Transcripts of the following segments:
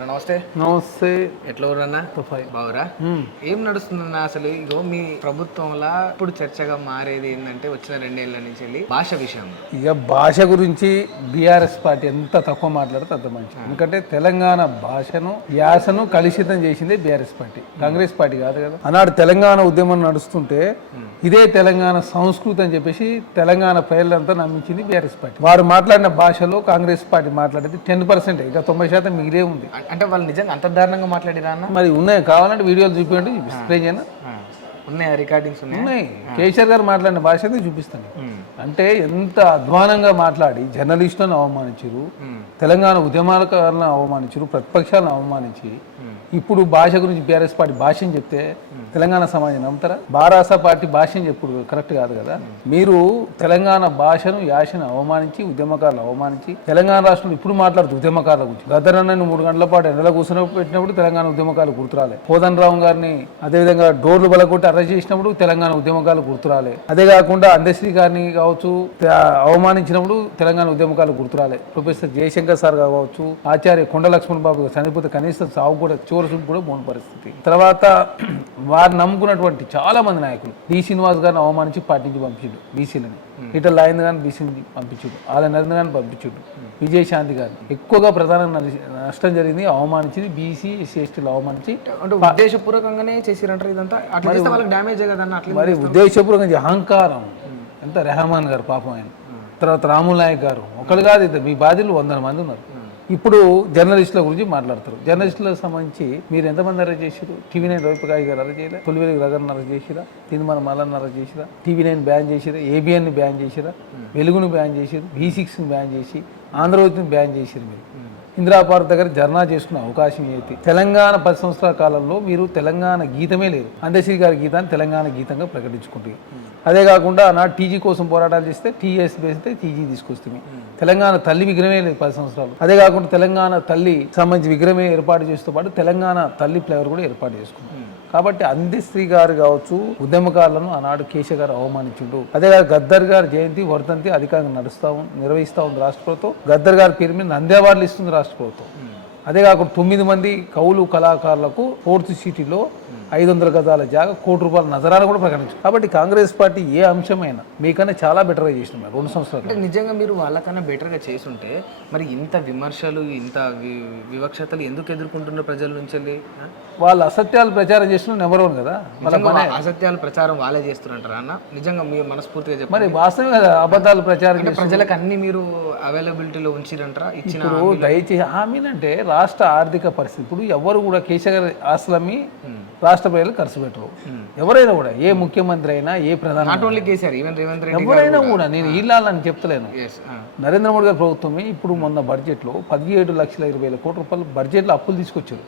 నమస్తే. నమస్తే. ఎట్లా ఊరన్నా? బావురా? ఏం నడుస్తుందన్నా అసలు? ఇగో మీ ప్రభుత్వంలో ఇప్పుడు చర్చగా మారేది ఏంటంటే వచ్చిన 2 ఏళ్ల నుంచి వెళ్ళి భాష విషయం. ఇక భాష గురించి బీఆర్ఎస్ పార్టీ ఎంత తక్కువ మాట్లాడితే అంత మంచిది. ఎందుకంటే తెలంగాణ భాషను యాసను కలుషితం చేసిందే బీఆర్ఎస్ పార్టీ, కాంగ్రెస్ పార్టీ కాదు కదా. ఆనాడు తెలంగాణ ఉద్యమం నడుస్తుంటే ఇదే తెలంగాణ సంస్కృతి అని చెప్పేసి తెలంగాణ ప్రజలంతా నమ్మించింది బీఆర్ఎస్ పార్టీ. వారు మాట్లాడిన భాషలో కాంగ్రెస్ పార్టీ మాట్లాడేది 10%, ఇక 90% మిగిలే ఉంది. అంటే వాళ్ళు నిజంగా అంత దారుణంగా మాట్లాడిరా అన్న? మరి ఉన్నాయి, కావాలంటే వీడియోలు చూపించండి, స్ప్రే చేయనా? ఉన్నాయి, రికార్డింగ్స్ ఉన్నాయి. కేసీఆర్ గారు మాట్లాడిన భాష అయితే చూపిస్తాను. అంటే ఎంత అధ్వానంగా మాట్లాడి జర్నలిస్టులను అవమానించారు, తెలంగాణ ఉద్యమాలకారులను అవమానించారు, ప్రతిపక్షాలను అవమానించి ఇప్పుడు భాష గురించి బీఆర్ఎస్ పార్టీ భాషని చెప్తే తెలంగాణ సమాజం నమ్ముతారా? బారాస పార్టీ భాషని చెప్పుడు కరెక్ట్ కాదు కదా. మీరు తెలంగాణ భాషను యాసను అవమానించి ఉద్యమకారులు అవమానించి తెలంగాణ రాష్ట్రంలో ఇప్పుడు మాట్లాడుతూ ఉద్యమకారుల గురించి గద్దరన్నని 3 గంటల పాటు ఎండలో కూర్చుని పెట్టినప్పుడు తెలంగాణ ఉద్యమకారులు గుర్తురాలే. కోదండరావు గారిని అదేవిధంగా డోర్లు బలగొట్టి అరెస్ట్ చేసినప్పుడు తెలంగాణ ఉద్యమకారులు గుర్తురాలే. అదే కాకుండా అందశ్రీ గారిని కావచ్చు అవమానించినప్పుడు తెలంగాణ ఉద్యమకారులు గుర్తురాలే. ప్రొఫెసర్ జయశంకర్ సార్ కావచ్చు, ఆచార్య కొండ లక్ష్మణ్ బాబు చనిపోతే కనీసం సాగు కూడా చూపు కూడా పోని పరిస్థితి. తర్వాత వారు నమ్ముకున్నటువంటి చాలా మంది నాయకులు డి శ్రీనివాస్ గారిని అవమానించి పార్టీ నుంచి పంపించాడు, బీసీలని. ఈటల రాజేంద్ర గారిని బీసీని పంపించాడు, ఆల నరేంద్ర గారిని పంపించాడు, విజయశాంతి గారిని. ఎక్కువగా ప్రధానంగా నష్టం జరిగింది, అవమానించింది బీసీ ఎస్సీ ఎస్టీలు అవమానించి. అంటే ఉద్దేశపూర్వకంగానే చేసిరంటారు ఇదంతా? వాళ్ళకి డ్యామేజ్ కదన్న. మరి ఉద్దేశపూర్వకంగా అహంకారం. ఎంత రెహమాన్ గారు పాపం ఆయన, తర్వాత రాముల్ నాయక్ గారు, ఒకళ్ళు కాదు ఇద్దరు, మీ బాధ్యులు 100 మంది ఉన్నారు. ఇప్పుడు జర్నలిస్టుల గురించి మాట్లాడతారు. జర్నలిస్టులకు సంబంధించి మీరు ఎంతమంది అరెస్ట్ చేశారు? టీవీ9 రవిప్రకాష్ గారు అరెస్ట్ చేయలే, తొలివేలి రగర్ని అరెస్ట్ చేసిరా, తిరుమల మల్లన్న అరెస్ట్ చేసిరా, టీవీ9 బ్యాన్ చేసిరా, ఏబిఎన్ని బ్యాన్ చేసిరా, వెలుగును బ్యాన్ చేసిరు, V6ని బ్యాన్ చేసి ఆంధ్రజ్యోతిని బ్యాన్ చేసిరు. మీరు ఇందిరాపార్క్ దగ్గర ధర్నా చేసుకునే అవకాశం ఏంటి? తెలంగాణ 10 సంవత్సరాల కాలంలో మీరు తెలంగాణ గీతమే లేదు. అందశ్రీ గారి గీతాన్ని తెలంగాణ గీతంగా ప్రకటించుకుంటుంది. అదే కాకుండా నా టీజీ కోసం పోరాటాలు చేస్తే టీఎస్ వేస్తే టీజీ తీసుకొస్తుంది. తెలంగాణ తల్లి విగ్రహమే లేదు 10 సంవత్సరాలు. అదే కాకుండా తెలంగాణ తల్లి సంబంధించి విగ్రహమే ఏర్పాటు చేస్తూ పాటు తెలంగాణ తల్లి ఫ్లేవర్ కూడా ఏర్పాటు చేసుకుంది. కాబట్టి అందశ్రీ గారు కావచ్చు ఉద్యమకారులను ఆనాడు కేసీఆర్ గారు అవమానించుండు. అదే గద్దర్ గారి జయంతి వర్ధంతి అధికారంగా నిర్వహిస్తూ ఉంది రాష్ట్ర ప్రభుత్వం. గద్దర్ గారి పేరు మీద నంది అవార్డులు ఇస్తుంది రాష్ట్ర ప్రభుత్వం. అదే కాకుండా 9 మంది కవులు కళాకారులకు 4th సిటీలో 500 గజాల జాగా ₹1 నజరాలు కూడా ప్రకటించారు. కాబట్టి కాంగ్రెస్ పార్టీ ఏ అంశమైనా మీకన్నా చాలా బెటర్గా చేసినారు 2 సంవత్సరాలు. అంటే నిజంగా మీరు వాళ్ళకన్నా బెటర్గా చేస్తుంటే మరి ఇంత విమర్శలు ఇంత వివక్షతలు ఎందుకు ఎదుర్కొంటున్నారు ప్రజల నుంచి? వాళ్ళు అసత్యాలు ప్రచారం చేస్తున్నారు నెంబర్ 1 కదా. అసత్యాలు ప్రచారం వాళ్ళే చేస్తున్నారంటారా అన్న? నిజంగా మీరు మనస్ఫూర్తిగా చెప్పారు. మరి వాస్తవం కదా, అబద్ధాలు ప్రచారం ప్రజలకు అన్ని మీరు అవైలబిలిటీలో ఉంచిరంటారా? ఇచ్చిన దయచేసి హామీలంటే రాష్ట్ర ఆర్థిక పరిస్థితి. ఇప్పుడు ఎవరు కూడా కేసీఆర్ ఆస్తులమ్మి రాష్ట్ర ప్రజలు ఖర్చు పెట్టరు. ఎవరైనా కూడా, ఏ ముఖ్యమంత్రి అయినా, ఏ ప్రధాని ఎవరైనా కూడా, నేను ఇళ్ళని చెప్తలేను. నరేంద్ర మోడీ గారి ప్రభుత్వమే ఇప్పుడు మొన్న బడ్జెట్లో 17,20,000 కోట్ల రూపాయలు బడ్జెట్లో అప్పులు తీసుకొచ్చారు.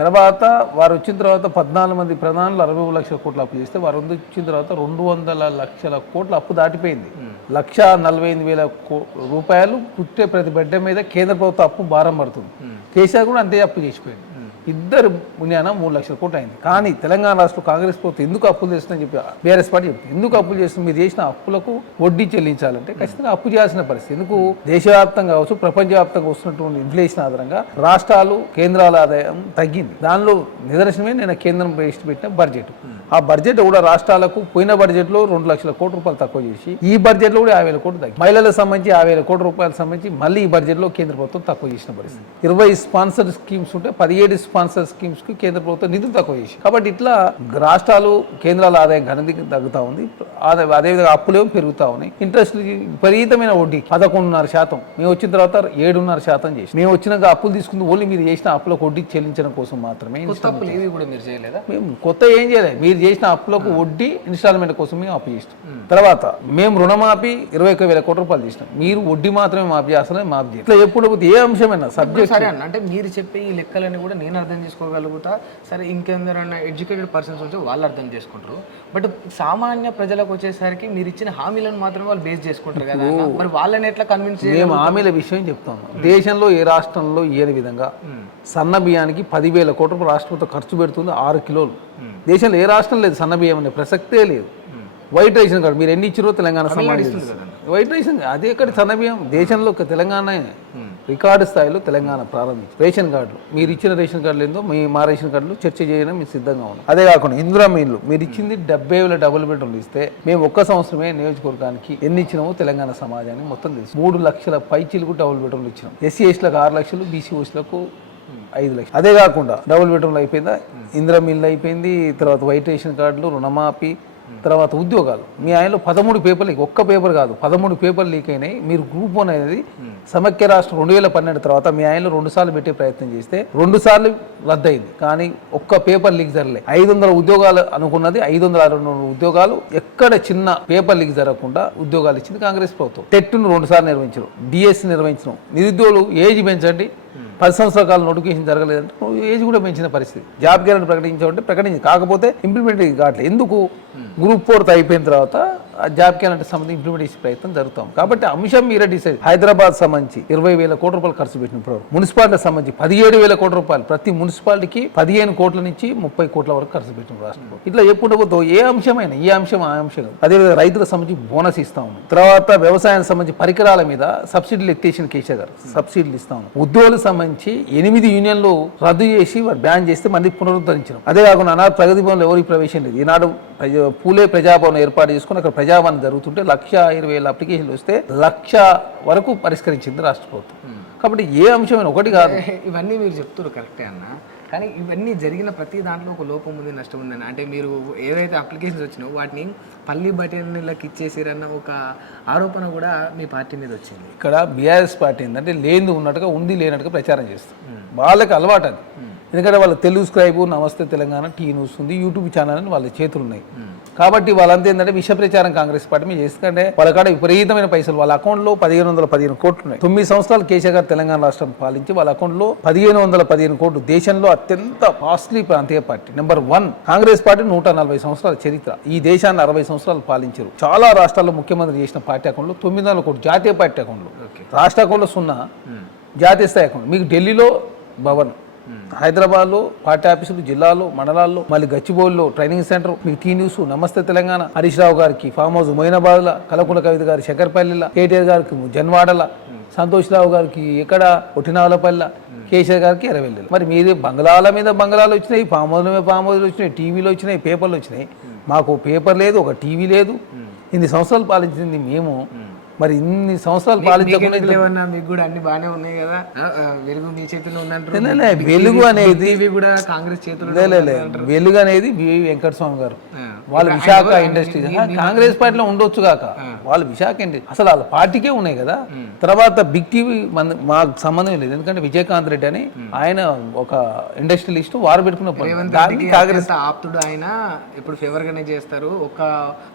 తర్వాత వారు వచ్చిన తర్వాత 14 మంది ప్రధానులు 60 లక్షల కోట్ల అప్పు చేస్తే వారు వచ్చిన తర్వాత 200 లక్షల కోట్ల అప్పు దాటిపోయింది. 1,45,000 రూపాయలు పుట్టే ప్రతి బిడ్డ మీద కేంద్ర ప్రభుత్వం అప్పు భారం పడుతుంది. కేసీఆర్ కూడా అంతే అప్పు చేసిపోయింది. ఇద్దరు పుణ్యాన 3 లక్షల కోట్లు అయింది. కానీ తెలంగాణ రాష్ట్ర కాంగ్రెస్ ప్రభుత్వం ఎందుకు అప్పులు చేస్తుందని చెప్పి బీఆర్ఎస్ పార్టీ చెప్తుంది. ఎందుకు అప్పులు చేస్తుంది? మీరు చేసిన అప్పులకు వడ్డీ చెల్లించాలంటే ఖచ్చితంగా అప్పు చేయాల్సిన పరిస్థితి. ఎందుకు? దేశవ్యాప్తంగా కావచ్చు, ప్రపంచవ్యాప్తంగా వస్తున్నటువంటి ఇన్ఫ్లేషన్ ఆధారంగా రాష్ట్రాలు కేంద్రాల ఆదాయం తగ్గింది. దానిలో నిదర్శనమే నేను కేంద్రం ప్రవేశపెట్టిన బడ్జెట్. ఆ బడ్జెట్ కూడా రాష్ట్రాలకు పోయిన బడ్జెట్లో 2 లక్షల కోట్ల రూపాయలు తక్కువ చేసి ఈ బడ్జెట్లో కూడా 50,000 కోట్లు తగ్గి మహిళలకు సంబంధించి 50,000 కోట్ల రూపాయలకు సంబంధించి మళ్ళీ ఈ బడ్జెట్లో కేంద్ర ప్రభుత్వం తక్కువ చేసిన పరిస్థితి. 20 స్పాన్సర్ స్కీమ్స్ ఉంటే 17 స్పాన్సర్ స్కీమ్స్ కి కేంద్ర ప్రభుత్వం నిధులు తక్కువ చేసి. కాబట్టి ఇట్లా రాష్ట్రాలు కేంద్రాల ఆదాయం గణనీయంగా తగ్గుతా ఉంది. అదేవిధంగా అప్పులేమో పెరుగుతా ఉన్నాయి. ఇంట్రెస్ట్ విపరీతమైన వడ్డీ 11.5%. మేము వచ్చిన తర్వాత 7.5% చేసి మేము వచ్చినాక అప్పులు తీసుకుంది ఓన్లీ మీరు చేసిన అప్పులకు వడ్డీ చెల్లించడం కోసం మాత్రమే. మేము కొత్త ఏం చేయలేదు. మీరు చేసిన అప్పులకు వడ్డీ ఇన్స్టాల్మెంట్ కోసం మేము అప్పు చేస్తాం. తర్వాత మేము రుణమాఫీ 21,000 కోట్ల రూపాయలు చేసినాం. మీరు వడ్డీ మాత్రమే మాఫీ చేస్తానే మాఫీ చేయాలి. ఇట్లా ఎప్పుడు ఏ అంశమైనా సబ్జెక్ట్ అంటే మీరు చెప్పే ఈ లెక్కలని కూడా నేను అర్థం చేసుకోగలుగుతా. సరే, ఇంకెందరన్నా ఎడ్యుకేటెడ్ పర్సన్స్ ఉంటే వాళ్ళు అర్థం చేసుకుంటారు. బట్ సామాన్య ప్రజలకు వచ్చేసరికి మీరు ఇచ్చిన హామీలను మాత్రమే వాళ్ళు బేస్ చేసుకుంటారు కదా. మరి వాళ్ళని ఎట్లా కన్విన్స్ చేయాలి? మేము హామీల విషయం చెప్తాము. దేశంలో ఏ రాష్ట్రంలో ఏ విధంగా సన్న బియ్యానికి 10,000 కోట్ల రూపాయలు రాష్ట్ర ప్రభుత్వం ఖర్చు పెడుతుంది 6 కిలోలు. దేశంలో ఏ రాష్ట్రం లేదు సన్న బియ్యం అనే ప్రసక్తే లేదు. వైట్ రేషన్ కార్డు మీరు ఎన్ని ఇచ్చిరో తెలంగాణ సమాజం వైట్ రేషన్ అదే ఎక్కడ సన్న బియ్యం దేశంలో తెలంగాణ రికార్డు స్థాయిలో తెలంగాణ ప్రారంభించి రేషన్ కార్డులు మీరు ఇచ్చిన రేషన్ కార్డులు ఏందో మా రేషన్ కార్డులు చర్చ చేయడం మేము సిద్ధంగా ఉన్నాం. అదే కాకుండా ఇందిరా మీన్లు మీరు ఇచ్చింది 70,000 డబుల్ బెడ్రూమ్లు ఇస్తే మేము ఒక్క సంవత్సరమే నియోజకవర్గానికి ఎన్ని ఇచ్చినామో తెలంగాణ సమాజానికి మొత్తం తెలుసు. 3 లక్షల పైచీలకు డబుల్ బెడ్రూమ్లు ఇచ్చినాం. ఎస్సీ ఎస్టీలకు 6 లక్షలు, బీసీ ఓసీలకు 5 లక్షలు. అదే కాకుండా డబుల్ బెడ్రూమ్లు అయిపోయిందా, ఇందిరా మిల్లు అయిపోయింది, తర్వాత వైట్ రేషన్ కార్డులు, రుణమాఫీ, తర్వాత ఉద్యోగాలు. మీ ఆయనలో 13 పేపర్లు లీక్, ఒక్క పేపర్ కాదు 13 పేపర్లు లీక్ అయినాయి. మీరు గ్రూప్ 1 అనేది సమైక్య రాష్ట్రం 2012 తర్వాత మీ ఆయనలో 2 సార్లు పెట్టే ప్రయత్నం చేస్తే 2 సార్లు రద్దయింది. కానీ ఒక్క పేపర్ లీక్ జరగలే. 500 ఉద్యోగాలు అనుకున్నది 562 ఉద్యోగాలు, ఎక్కడ చిన్న పేపర్ లీక్ జరగకుండా ఉద్యోగాలు ఇచ్చింది కాంగ్రెస్ ప్రభుత్వం. టెట్ను 2 సార్లు నిర్వహించడం, డిఎస్సి నిర్వహించడం, నిరుద్యోగులు ఏజ్ పెంచండి, 10 సంవత్సరాల కాలం నోటిఫికేషన్ జరగలేదంటే ఏజ్ కూడా పెంచిన పరిస్థితి. జాబ్ గ్యారెంటీ ప్రకటించామంటే ప్రకటించి, కాకపోతే ఇంప్లిమెంట్ కావట్లేదు. ఎందుకు? గ్రూప్ 4 అయిపోయిన తర్వాత ఆ జాబ్ గ్యారెంటీ సంబంధించి ఇంప్లిమెంట్ చేసే ప్రయత్నం జరుగుతాం. కాబట్టి అంశం మీరే డిసైడ్. హైదరాబాద్ సంబంధించి 20,000 కోట్ల రూపాయలు ఖర్చు పెట్టిన మున్సిపాలిటీ సంబంధించి 17,000 కోట్ల రూపాయలు, ప్రతి మున్సిపాలిటీకి 15 కోట్ల నుంచి 30 కోట్ల వరకు ఖర్చు పెట్టిన రాష్ట్రంలో. ఇట్లా చెప్పుకుంటూ పోతే ఏ అంశమైనా ఈ అంశం ఆ అంశం. అదేవిధంగా రైతులకు సంబంధించి బోనస్ ఇస్తా ఉన్నాం. తర్వాత వ్యవసాయానికి సంబంధించి పరికరాల మీద సబ్సిడీలు ఎత్తేసిన కేసీఆర్ గారు సబ్సిడీలు ఇస్తా ఉన్నాం. ఉద్యోగులకు సంబంధించి 8 యూనియన్లు రద్దు చేసి బ్యాన్ చేస్తే మళ్ళీ పునరుద్ధరించడం. అదే కాకుండా అనాథ ప్రగతి భవన్లో ఎవరికి ప్రవేశం లేదు. ఈనాడు పూలే ప్రజాభవన్ ఏర్పాటు చేసుకుని అక్కడ ప్రజాభవన్ జరుగుతుంటే 1,20,000 అప్లికేషన్లు వస్తే 1,00,000 వరకు పరిష్కరించింది రాష్ట్ర ప్రభుత్వం. కాబట్టి ఏ అంశమైన ఒకటి కాదు. ఇవన్నీ మీరు చెప్తారు కరెక్టే అన్న, కానీ ఇవన్నీ జరిగిన ప్రతి దాంట్లో ఒక లోపం ఉంది, నష్టం ఉందని. అంటే మీరు ఏవైతే అప్లికేషన్స్ వచ్చినాయో వాటిని పల్లి బటన్లకు ఇచ్చేసారన్న ఒక ఆరోపణ కూడా మీ పార్టీ మీద వచ్చింది. ఇక్కడ బీఆర్ఎస్ పార్టీ ఏంటంటే లేనిది ఉన్నట్టుగా ఉంది లేనట్టుగా ప్రచారం చేస్తుంది. వాళ్ళకి అలవాటు అది. ఎందుకంటే వాళ్ళ తెలుగు స్క్రైబు, నమస్తే తెలంగాణ, టీ న్యూస్ ఉంది, యూట్యూబ్ ఛానల్ అని వాళ్ళ చేతులు ఉన్నాయి. కాబట్టి వాళ్ళంతా ఏంటంటే విష ప్రచారం కాంగ్రెస్ పార్టీ మీద చేస్తుంటే వాళ్ళ కాడ విపరీతమైన పైసలు, వాళ్ళ అకౌంట్లో 1,515 కోట్లు ఉన్నాయి. 9 సంవత్సరాలు కేసీఆర్ గారు తెలంగాణ రాష్ట్రం పాలించి వాళ్ళ అకౌంట్లో 1,515 కోట్లు. దేశంలో అత్యంత కాస్ట్లీ ప్రాంతీయ పార్టీ నెంబర్ 1 కాంగ్రెస్ పార్టీ. 140 సంవత్సరాల చరిత్ర. ఈ దేశాన్ని 60 సంవత్సరాలు పాలించారు. చాలా రాష్ట్రాల్లో ముఖ్యమంత్రి చేసిన పార్టీ అకౌంట్లో 900 కోట్లు జాతీయ పార్టీ అకౌంట్లో. రాష్ట్ర అకౌంట్లో 0, జాతీయ స్థాయి అకౌంట్. మీకు ఢిల్లీలో భవన్, హైదరాబాద్లో పార్టీ ఆఫీసులు, జిల్లాలో, మండలాల్లో, మళ్ళీ గచ్చిబౌలిలో ట్రైనింగ్ సెంటర్, మీకు టీ న్యూస్, నమస్తే తెలంగాణ, హరీష్ రావు గారికి ఫామ్ హౌస్ మొయినాబాద్ల, కలకుండ కవిత గారి శంకర్పల్లిల, కేటీఆర్ గారికి జన్వాడల, సంతోష్ రావు గారికి ఇక్కడ ఒట్టినావలపల్లి, కేసీఆర్ గారికి ఎర్రవెల్లి. మరి మీరు బంగ్లాల మీద బంగ్లాలు వచ్చినాయి, ఫామ్ హౌస్ మీద ఫామ్ హౌస్లు వచ్చినాయి, టీవీలు వచ్చినాయి, పేపర్లు వచ్చినాయి. మాకు పేపర్ లేదు, ఒక టీవీ లేదు. ఇన్ని సంవత్సరాలు పాలించింది మేము. మరి ఇన్ని సంవత్సరాలు పాలించకుండా మీకు కూడా అన్ని బాగానే ఉన్నాయి కదా, వెలుగు మీ చేతిలో ఉన్నట్టు. వెలుగు అనేది కూడా కాంగ్రెస్ చేతిలో. వెలుగు అనేది వెంకటస్వామి గారు, వాళ్ళు విశాఖ ఇండస్ట్రీ. కాంగ్రెస్ పార్టీలో ఉండొచ్చు కాక వాళ్ళు విశాఖ ఇండస్ట్రీ అసలు వాళ్ళ పార్టీకే ఉన్నాయి కదా. తర్వాత బిగ్ టీవీ మాకు సంబంధం లేదు, ఎందుకంటే విజయకాంత్ రెడ్డి అని ఆయన ఒక ఇండస్ట్రియలిస్ట్, వారు పెట్టుకున్న కాంగ్రెస్ ఆప్తుడు. ఆయన ఇప్పుడు ఫేవర్ గానే చేస్తారు. ఒక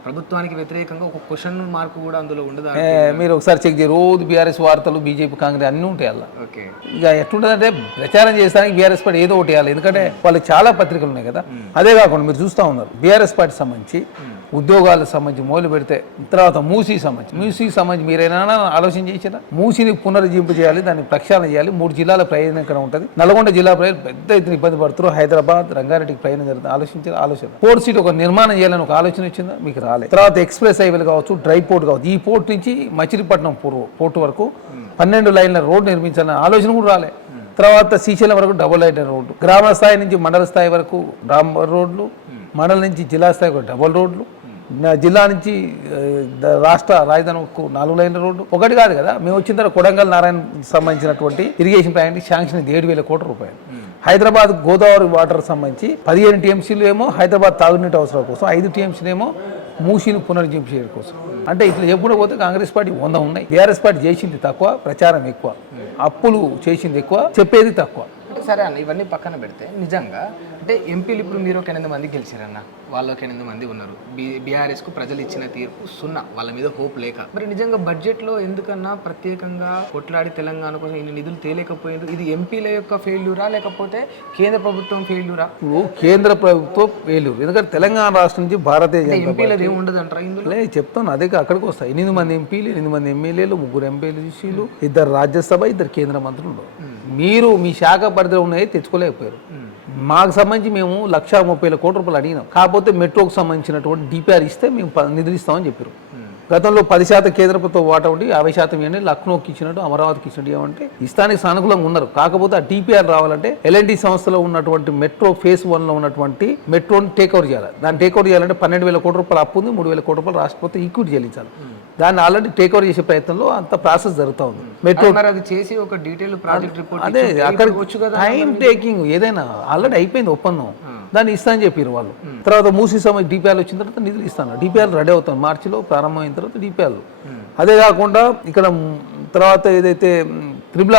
ప్రభుత్వానికి వ్యతిరేకంగా ఒక క్వశ్చన్ మార్క్ కూడా అందులో ఉండదు. మీరు ఒకసారి చెక్ చేయ, రోజు బీఆర్ఎస్ వార్తలు, బీజేపీ, కాంగ్రెస్ అన్నీ ఉంటాయి అలా. ఇక ఎట్లుంటుందంటే ప్రచారం చేస్తానికి బీఆర్ఎస్ పార్టీ ఏదో ఒకటి వేయాలి, ఎందుకంటే వాళ్ళకి చాలా పత్రికలు ఉన్నాయి కదా. అదే కాకుండా మీరు చూస్తూ ఉన్నారు బీఆర్ఎస్ పార్టీ సంబంధించి ఉద్యోగాలకు సంబంధించి మొదలు పెడితే, తర్వాత మూసీకి సంబంధించి మీరైనా ఆలోచన చేసినా మూసీని పునరుజ్జీంపు చేయాలి, దాన్ని ప్రక్షాళన చేయాలి. 3 జిల్లాల ప్రయోజనం ఇక్కడ ఉంటుంది. నల్గొండ జిల్లా ప్రజలు పెద్ద ఎత్తున ఇబ్బంది పడుతున్నారు. హైదరాబాద్, రంగారెడ్డికి ప్రయాణం జరుగుతుంది. ఆలోచన పోర్ట్ సిటీ ఒక నిర్మాణం చేయాలని ఒక ఆలోచన వచ్చిందా? మీకు రాలేదు. తర్వాత ఎక్స్ప్రెస్ హైవేలు కావచ్చు, డ్రై పోర్ట్ కావచ్చు, ఈ పోర్ట్ నుంచి మచిలీపట్నం పోర్టు వరకు 12 లైన్ల రోడ్డు నిర్మించాలనే ఆలోచన కూడా రాలే. తర్వాత శ్రీశైలం వరకు డబుల్ లైన్ రోడ్డు, గ్రామ స్థాయి నుంచి మండల స్థాయి వరకు డాంబర్ రోడ్లు, మండలం నుంచి జిల్లా స్థాయి వరకు డబుల్ రోడ్లు, జిల్లా నుంచి రాష్ట్ర రాజధానికి 4 లైన్ల రోడ్డు. ఒకటి కాదు కదా. మేము వచ్చిన తర్వాత కొడంగల్ నారాయణ సంబంధించినటువంటి ఇరిగేషన్ ప్రాజెక్ట్ శాంక్షన్ 7,000 కోట్ల రూపాయలు. హైదరాబాద్ గోదావరి వాటర్ సంబంధించి 15 టీఎంసీలు ఏమో హైదరాబాద్ తాగునీటి అవసరాల కోసం, 5 టీఎంసీలు ఏమో మూసీని పునరుజ్జీంపు చేయడం కోసం. అంటే ఇట్లా ఎప్పుడు పోతే కాంగ్రెస్ పార్టీ 100 ఉన్నాయి. బీఆర్ఎస్ పార్టీ చేసింది తక్కువ, ప్రచారం ఎక్కువ, అప్పులు చేసింది ఎక్కువ, చెప్పేది తక్కువ. సరే అన్న, ఇవన్నీ పక్కన పెడితే నిజంగా అంటే ఎంపీలు ఇప్పుడు మీరు ఒక 8 మంది గెలిచారన్న, వాళ్ళు ఒక 8 మంది ఉన్నారు. బీఆర్ఎస్కు ప్రజలు ఇచ్చిన తీర్పు 0, వాళ్ళ మీద హోప్ లేక. మరి నిజంగా బడ్జెట్లో ఎందుకన్నా ప్రత్యేకంగా కొట్లాడి తెలంగాణ కోసం ఇన్ని నిధులు తేలేకపోయారు? ఇది ఎంపీల యొక్క ఫెయిల్యూరా లేకపోతే కేంద్ర ప్రభుత్వం ఫెయిల్యూరా? కేంద్ర ప్రభుత్వం ఫెయిల్యూర్. ఎందుకంటే తెలంగాణ రాష్ట్రం నుంచి భారతీయ జనతా ఎంపీలది ఏమి ఉండదు అంటారా ఇందులో? చెప్తాను, అదే అక్కడికి వస్తాయి. 8 మంది ఎంపీలు, 8 మంది ఎమ్మెల్యేలు, 3 ఎంపీలు, 2 రాజ్యసభ, 2 కేంద్ర మంత్రులు. మీరు మీ శాఖ పరిధిలో ఉన్నాయి తెచ్చుకోలేకపోయారు. మాకు సంబంధించి మేము 1,30,000 కోట్ల రూపాయలు అడిగినాం. కాకపోతే మెట్రోకు సంబంధించినటువంటి డిపిఆర్ ఇస్తే మేము నిధులు ఇస్తామని చెప్పారు. గతంలో 10% కేంద్ర ప్రభుత్వం వాటా ఉండి 50% ఇవ్వండి, లక్నోకి ఇచ్చినట్టు అమరావతికి ఇచ్చినట్టు ఏమంటే ఇస్తానికి సానుకూలంగా ఉన్నారు. కాకపోతే ఆ టీపీఆర్ రావాలంటే ఎల్ఎన్టీ సంస్థలో ఉన్నటువంటి మెట్రో ఫేజ్ 1 లో ఉన్నటువంటి మెట్రోని టేక్ ఓవర్ చేయాలి. దాన్ని టేక్ ఓవర్ చేయాలంటే 12,000 కోట్ల రూపాయలు అప్పు ఉంది, 3,000 కోట్ల రూపాయలు రాష్ట్ర ప్రభుత్వం ఈక్విటీ చెల్లించాలి. దాన్ని ఆల్రెడీ టేక్ ఓవర్ చేసే ప్రయత్నంలో అంత ప్రాసెస్ జరుగుతూ ఉంది. మెట్రో అది చేసి ఒక డీటెయిల్ ప్రాజెక్ట్ రిపోర్ట్ అదే అక్కడ టైం టేకింగ్ ఏదైనా ఆల్రెడీ అయిపోయింది ఒప్పందం, దాన్ని ఇస్తా అని చెప్పారు వాళ్ళు. తర్వాత మూసీ సమయం డిపిఆర్లు వచ్చిన తర్వాత నిధులు ఇస్తాను. డిపిఆర్ రెడీ అవుతాను మార్చిలో ప్రారంభమైన తర్వాత డిపిఆర్లు. అదే కాకుండా ఇక్కడ తర్వాత ఏదైతే త్రిబుల్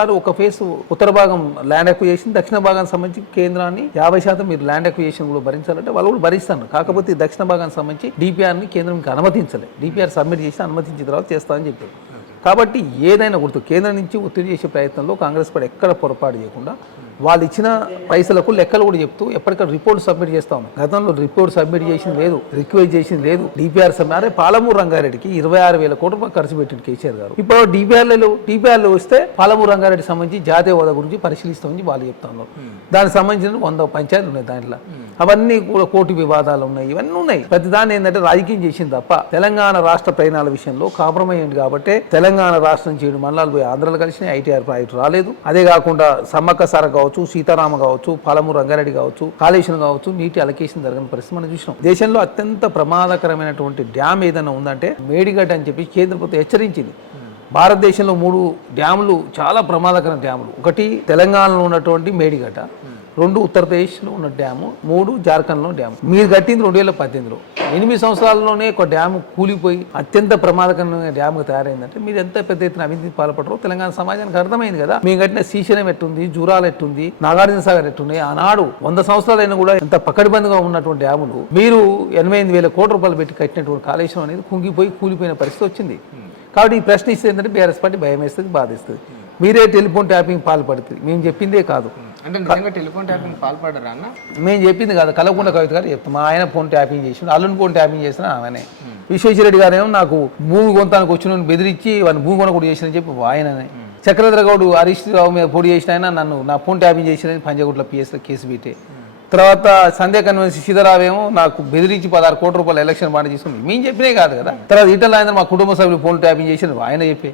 ఆర్ ఒక ఫేస్ ఉత్తర భాగం ల్యాండ్ అక్విజిషన్, దక్షిణ భాగానికి సంబంధించి కేంద్రాన్ని 50% మీరు ల్యాండ్ అక్విజిషన్ కూడా భరించాలంటే వాళ్ళు కూడా భరిస్తాను. కాకపోతే దక్షిణ భాగానికి సంబంధించి డిపిఆర్ని కేంద్రంకి అనుమతించలేదు. డిపిఆర్ సబ్మిట్ చేసి అనుమతించిన తర్వాత చేస్తామని చెప్పారు. కాబట్టి ఏదైనా గుర్తు కేంద్రం నుంచి ఒత్తిడి చేసే ప్రయత్నంలో కాంగ్రెస్ పార్టీ ఎక్కడ పొరపాటు చేయకుండా వాళ్ళు ఇచ్చిన పైసలకు లెక్కలు కూడా చెప్తూ ఎప్పటికక్కడ రిపోర్ట్ సబ్మిట్ చేస్తా ఉన్నాం. గతంలో రిపోర్ట్ సబ్మిట్ చేసింది లేదు, రిక్వెస్ట్ చేసింది లేదు. డిపిఆర్ సబ్మిట్ పాలమూరు రంగారెడ్డికి 26,000 కోట్ల రూపాయలు ఖర్చు పెట్టింది కేసీఆర్ గారు. ఇప్పుడు డిపిఆర్లు వస్తే పాలమూరు రంగారెడ్డి సంబంధించి జాతీయ హోదా గురించి పరిశీలిస్తామని వాళ్ళు చెప్తా ఉన్నారు. దానికి సంబంధించిన 100 పంచాయతీలు ఉన్నాయి. దాంట్లో అవన్నీ కూడా కోర్టు వివాదాలు ఉన్నాయి, ఇవన్నీ ఉన్నాయి. ప్రతి దాన్ని ఏంటంటే రాజకీయం చేసింది తప్ప తెలంగాణ రాష్ట్ర ప్రయాణాల విషయంలో కాంప్రమైజ్ అయింది. కాబట్టి తెలంగాణ రాష్ట్రం 7 మండలాలు పోయి ఆంధ్రాలో కలిసినాయి. ఐటీఆర్ ప్రాజెక్టు రాలేదు. అదే కాకుండా సమ్మక్క సార కావచ్చు, సీతారామ కావచ్చు, పాలమూరు రంగారెడ్డి కావచ్చు, కాళేశ్వరం కావచ్చు, నీటి అలొకేషన్ జరగని పరిస్థితి మనం చూసినాం. దేశంలో అత్యంత ప్రమాదకరమైనటువంటి డ్యామ్ ఏదైనా ఉందంటే మేడిగడ్డ అని చెప్పి కేంద్ర ప్రభుత్వం హెచ్చరించింది. భారతదేశంలో 3 డ్యాములు చాలా ప్రమాదకర డ్యాములు. ఒకటి తెలంగాణలో ఉన్నటువంటి మేడిగడ్డ, 2 ఉత్తరప్రదేశ్లో ఉన్న డ్యాము, 3 జార్ఖండ్లో డ్యాము. మీరు కట్టింది 2018లో. 8 సంవత్సరాల్లోనే ఒక డ్యాము కూలిపోయి అత్యంత ప్రమాదకరమైన డ్యాము తయారైందంటే మీరు ఎంత పెద్ద ఎత్తున అవినీతి పాల్పడరో తెలంగాణ సమాజానికి అర్థమైంది కదా. మేము కట్టిన శ్రీశైలం ఎట్టుంది, జూరాలు ఎట్టుంది, నాగార్జున సాగర్ ఎట్టుంది. ఆనాడు 100 సంవత్సరాలైనా కూడా ఎంత పకడ్బందీగా ఉన్నటువంటి డ్యాములు మీరు 88,000 కోట్ల రూపాయలు పెట్టి కట్టినటువంటి కాళేశ్వరం అనేది కుంగిపోయి కూలిపోయిన పరిస్థితి వచ్చింది. కాబట్టి ఈ ప్రశ్న ఇస్తే ఏంటంటే బీఆర్ఎస్ పార్టీ భయం వేస్తుంది, బాధిస్తుంది. మీరే టెలిఫోన్ ట్యాపింగ్ పాల్పడుతుంది. మేము చెప్పిందే కాదు. అంటే నిజంగా టెలిఫోన్ ట్యాపింగ్ పాల్పడరా అన్న? మేము చెప్పింది కాదు, కలవకుండా కవిత గారు చెప్తాం. మా ఆయన ఫోన్ ట్యాపింగ్ చేసి అల్లుని ఫోన్ ట్యాపింగ్ చేసిన ఆమెనే. విశ్వేశ్వరరెడ్డి గారు ఏమో నాకు భూమి కొంతానికి వచ్చిన బెదిరించి వాడిని భూమి కొన కూడా చేసిన చెప్పి ఆయననే. చక్రధర గౌడ్ హరీష్ రావు మీద పొడి చేసిన ఆయన నన్ను నా ఫోన్ ట్యాపింగ్ చేసిన పంజాగుట్ల పిఎస్లో కేసు పెట్టే. తర్వాత సంధ్యా కన్వెన్సీ సీతారావేమో నాకు బెదిరించి 16 కోట్ల రూపాయల ఎలక్షన్ బాండ్ తీసుకుంది. మేము చెప్పినే కాదు కదా. తర్వాత ఈటల ఆయన మా కుటుంబ సభ్యులు ఫోన్ ట్యాపింగ్ చేసిన ఆయన చెప్పే.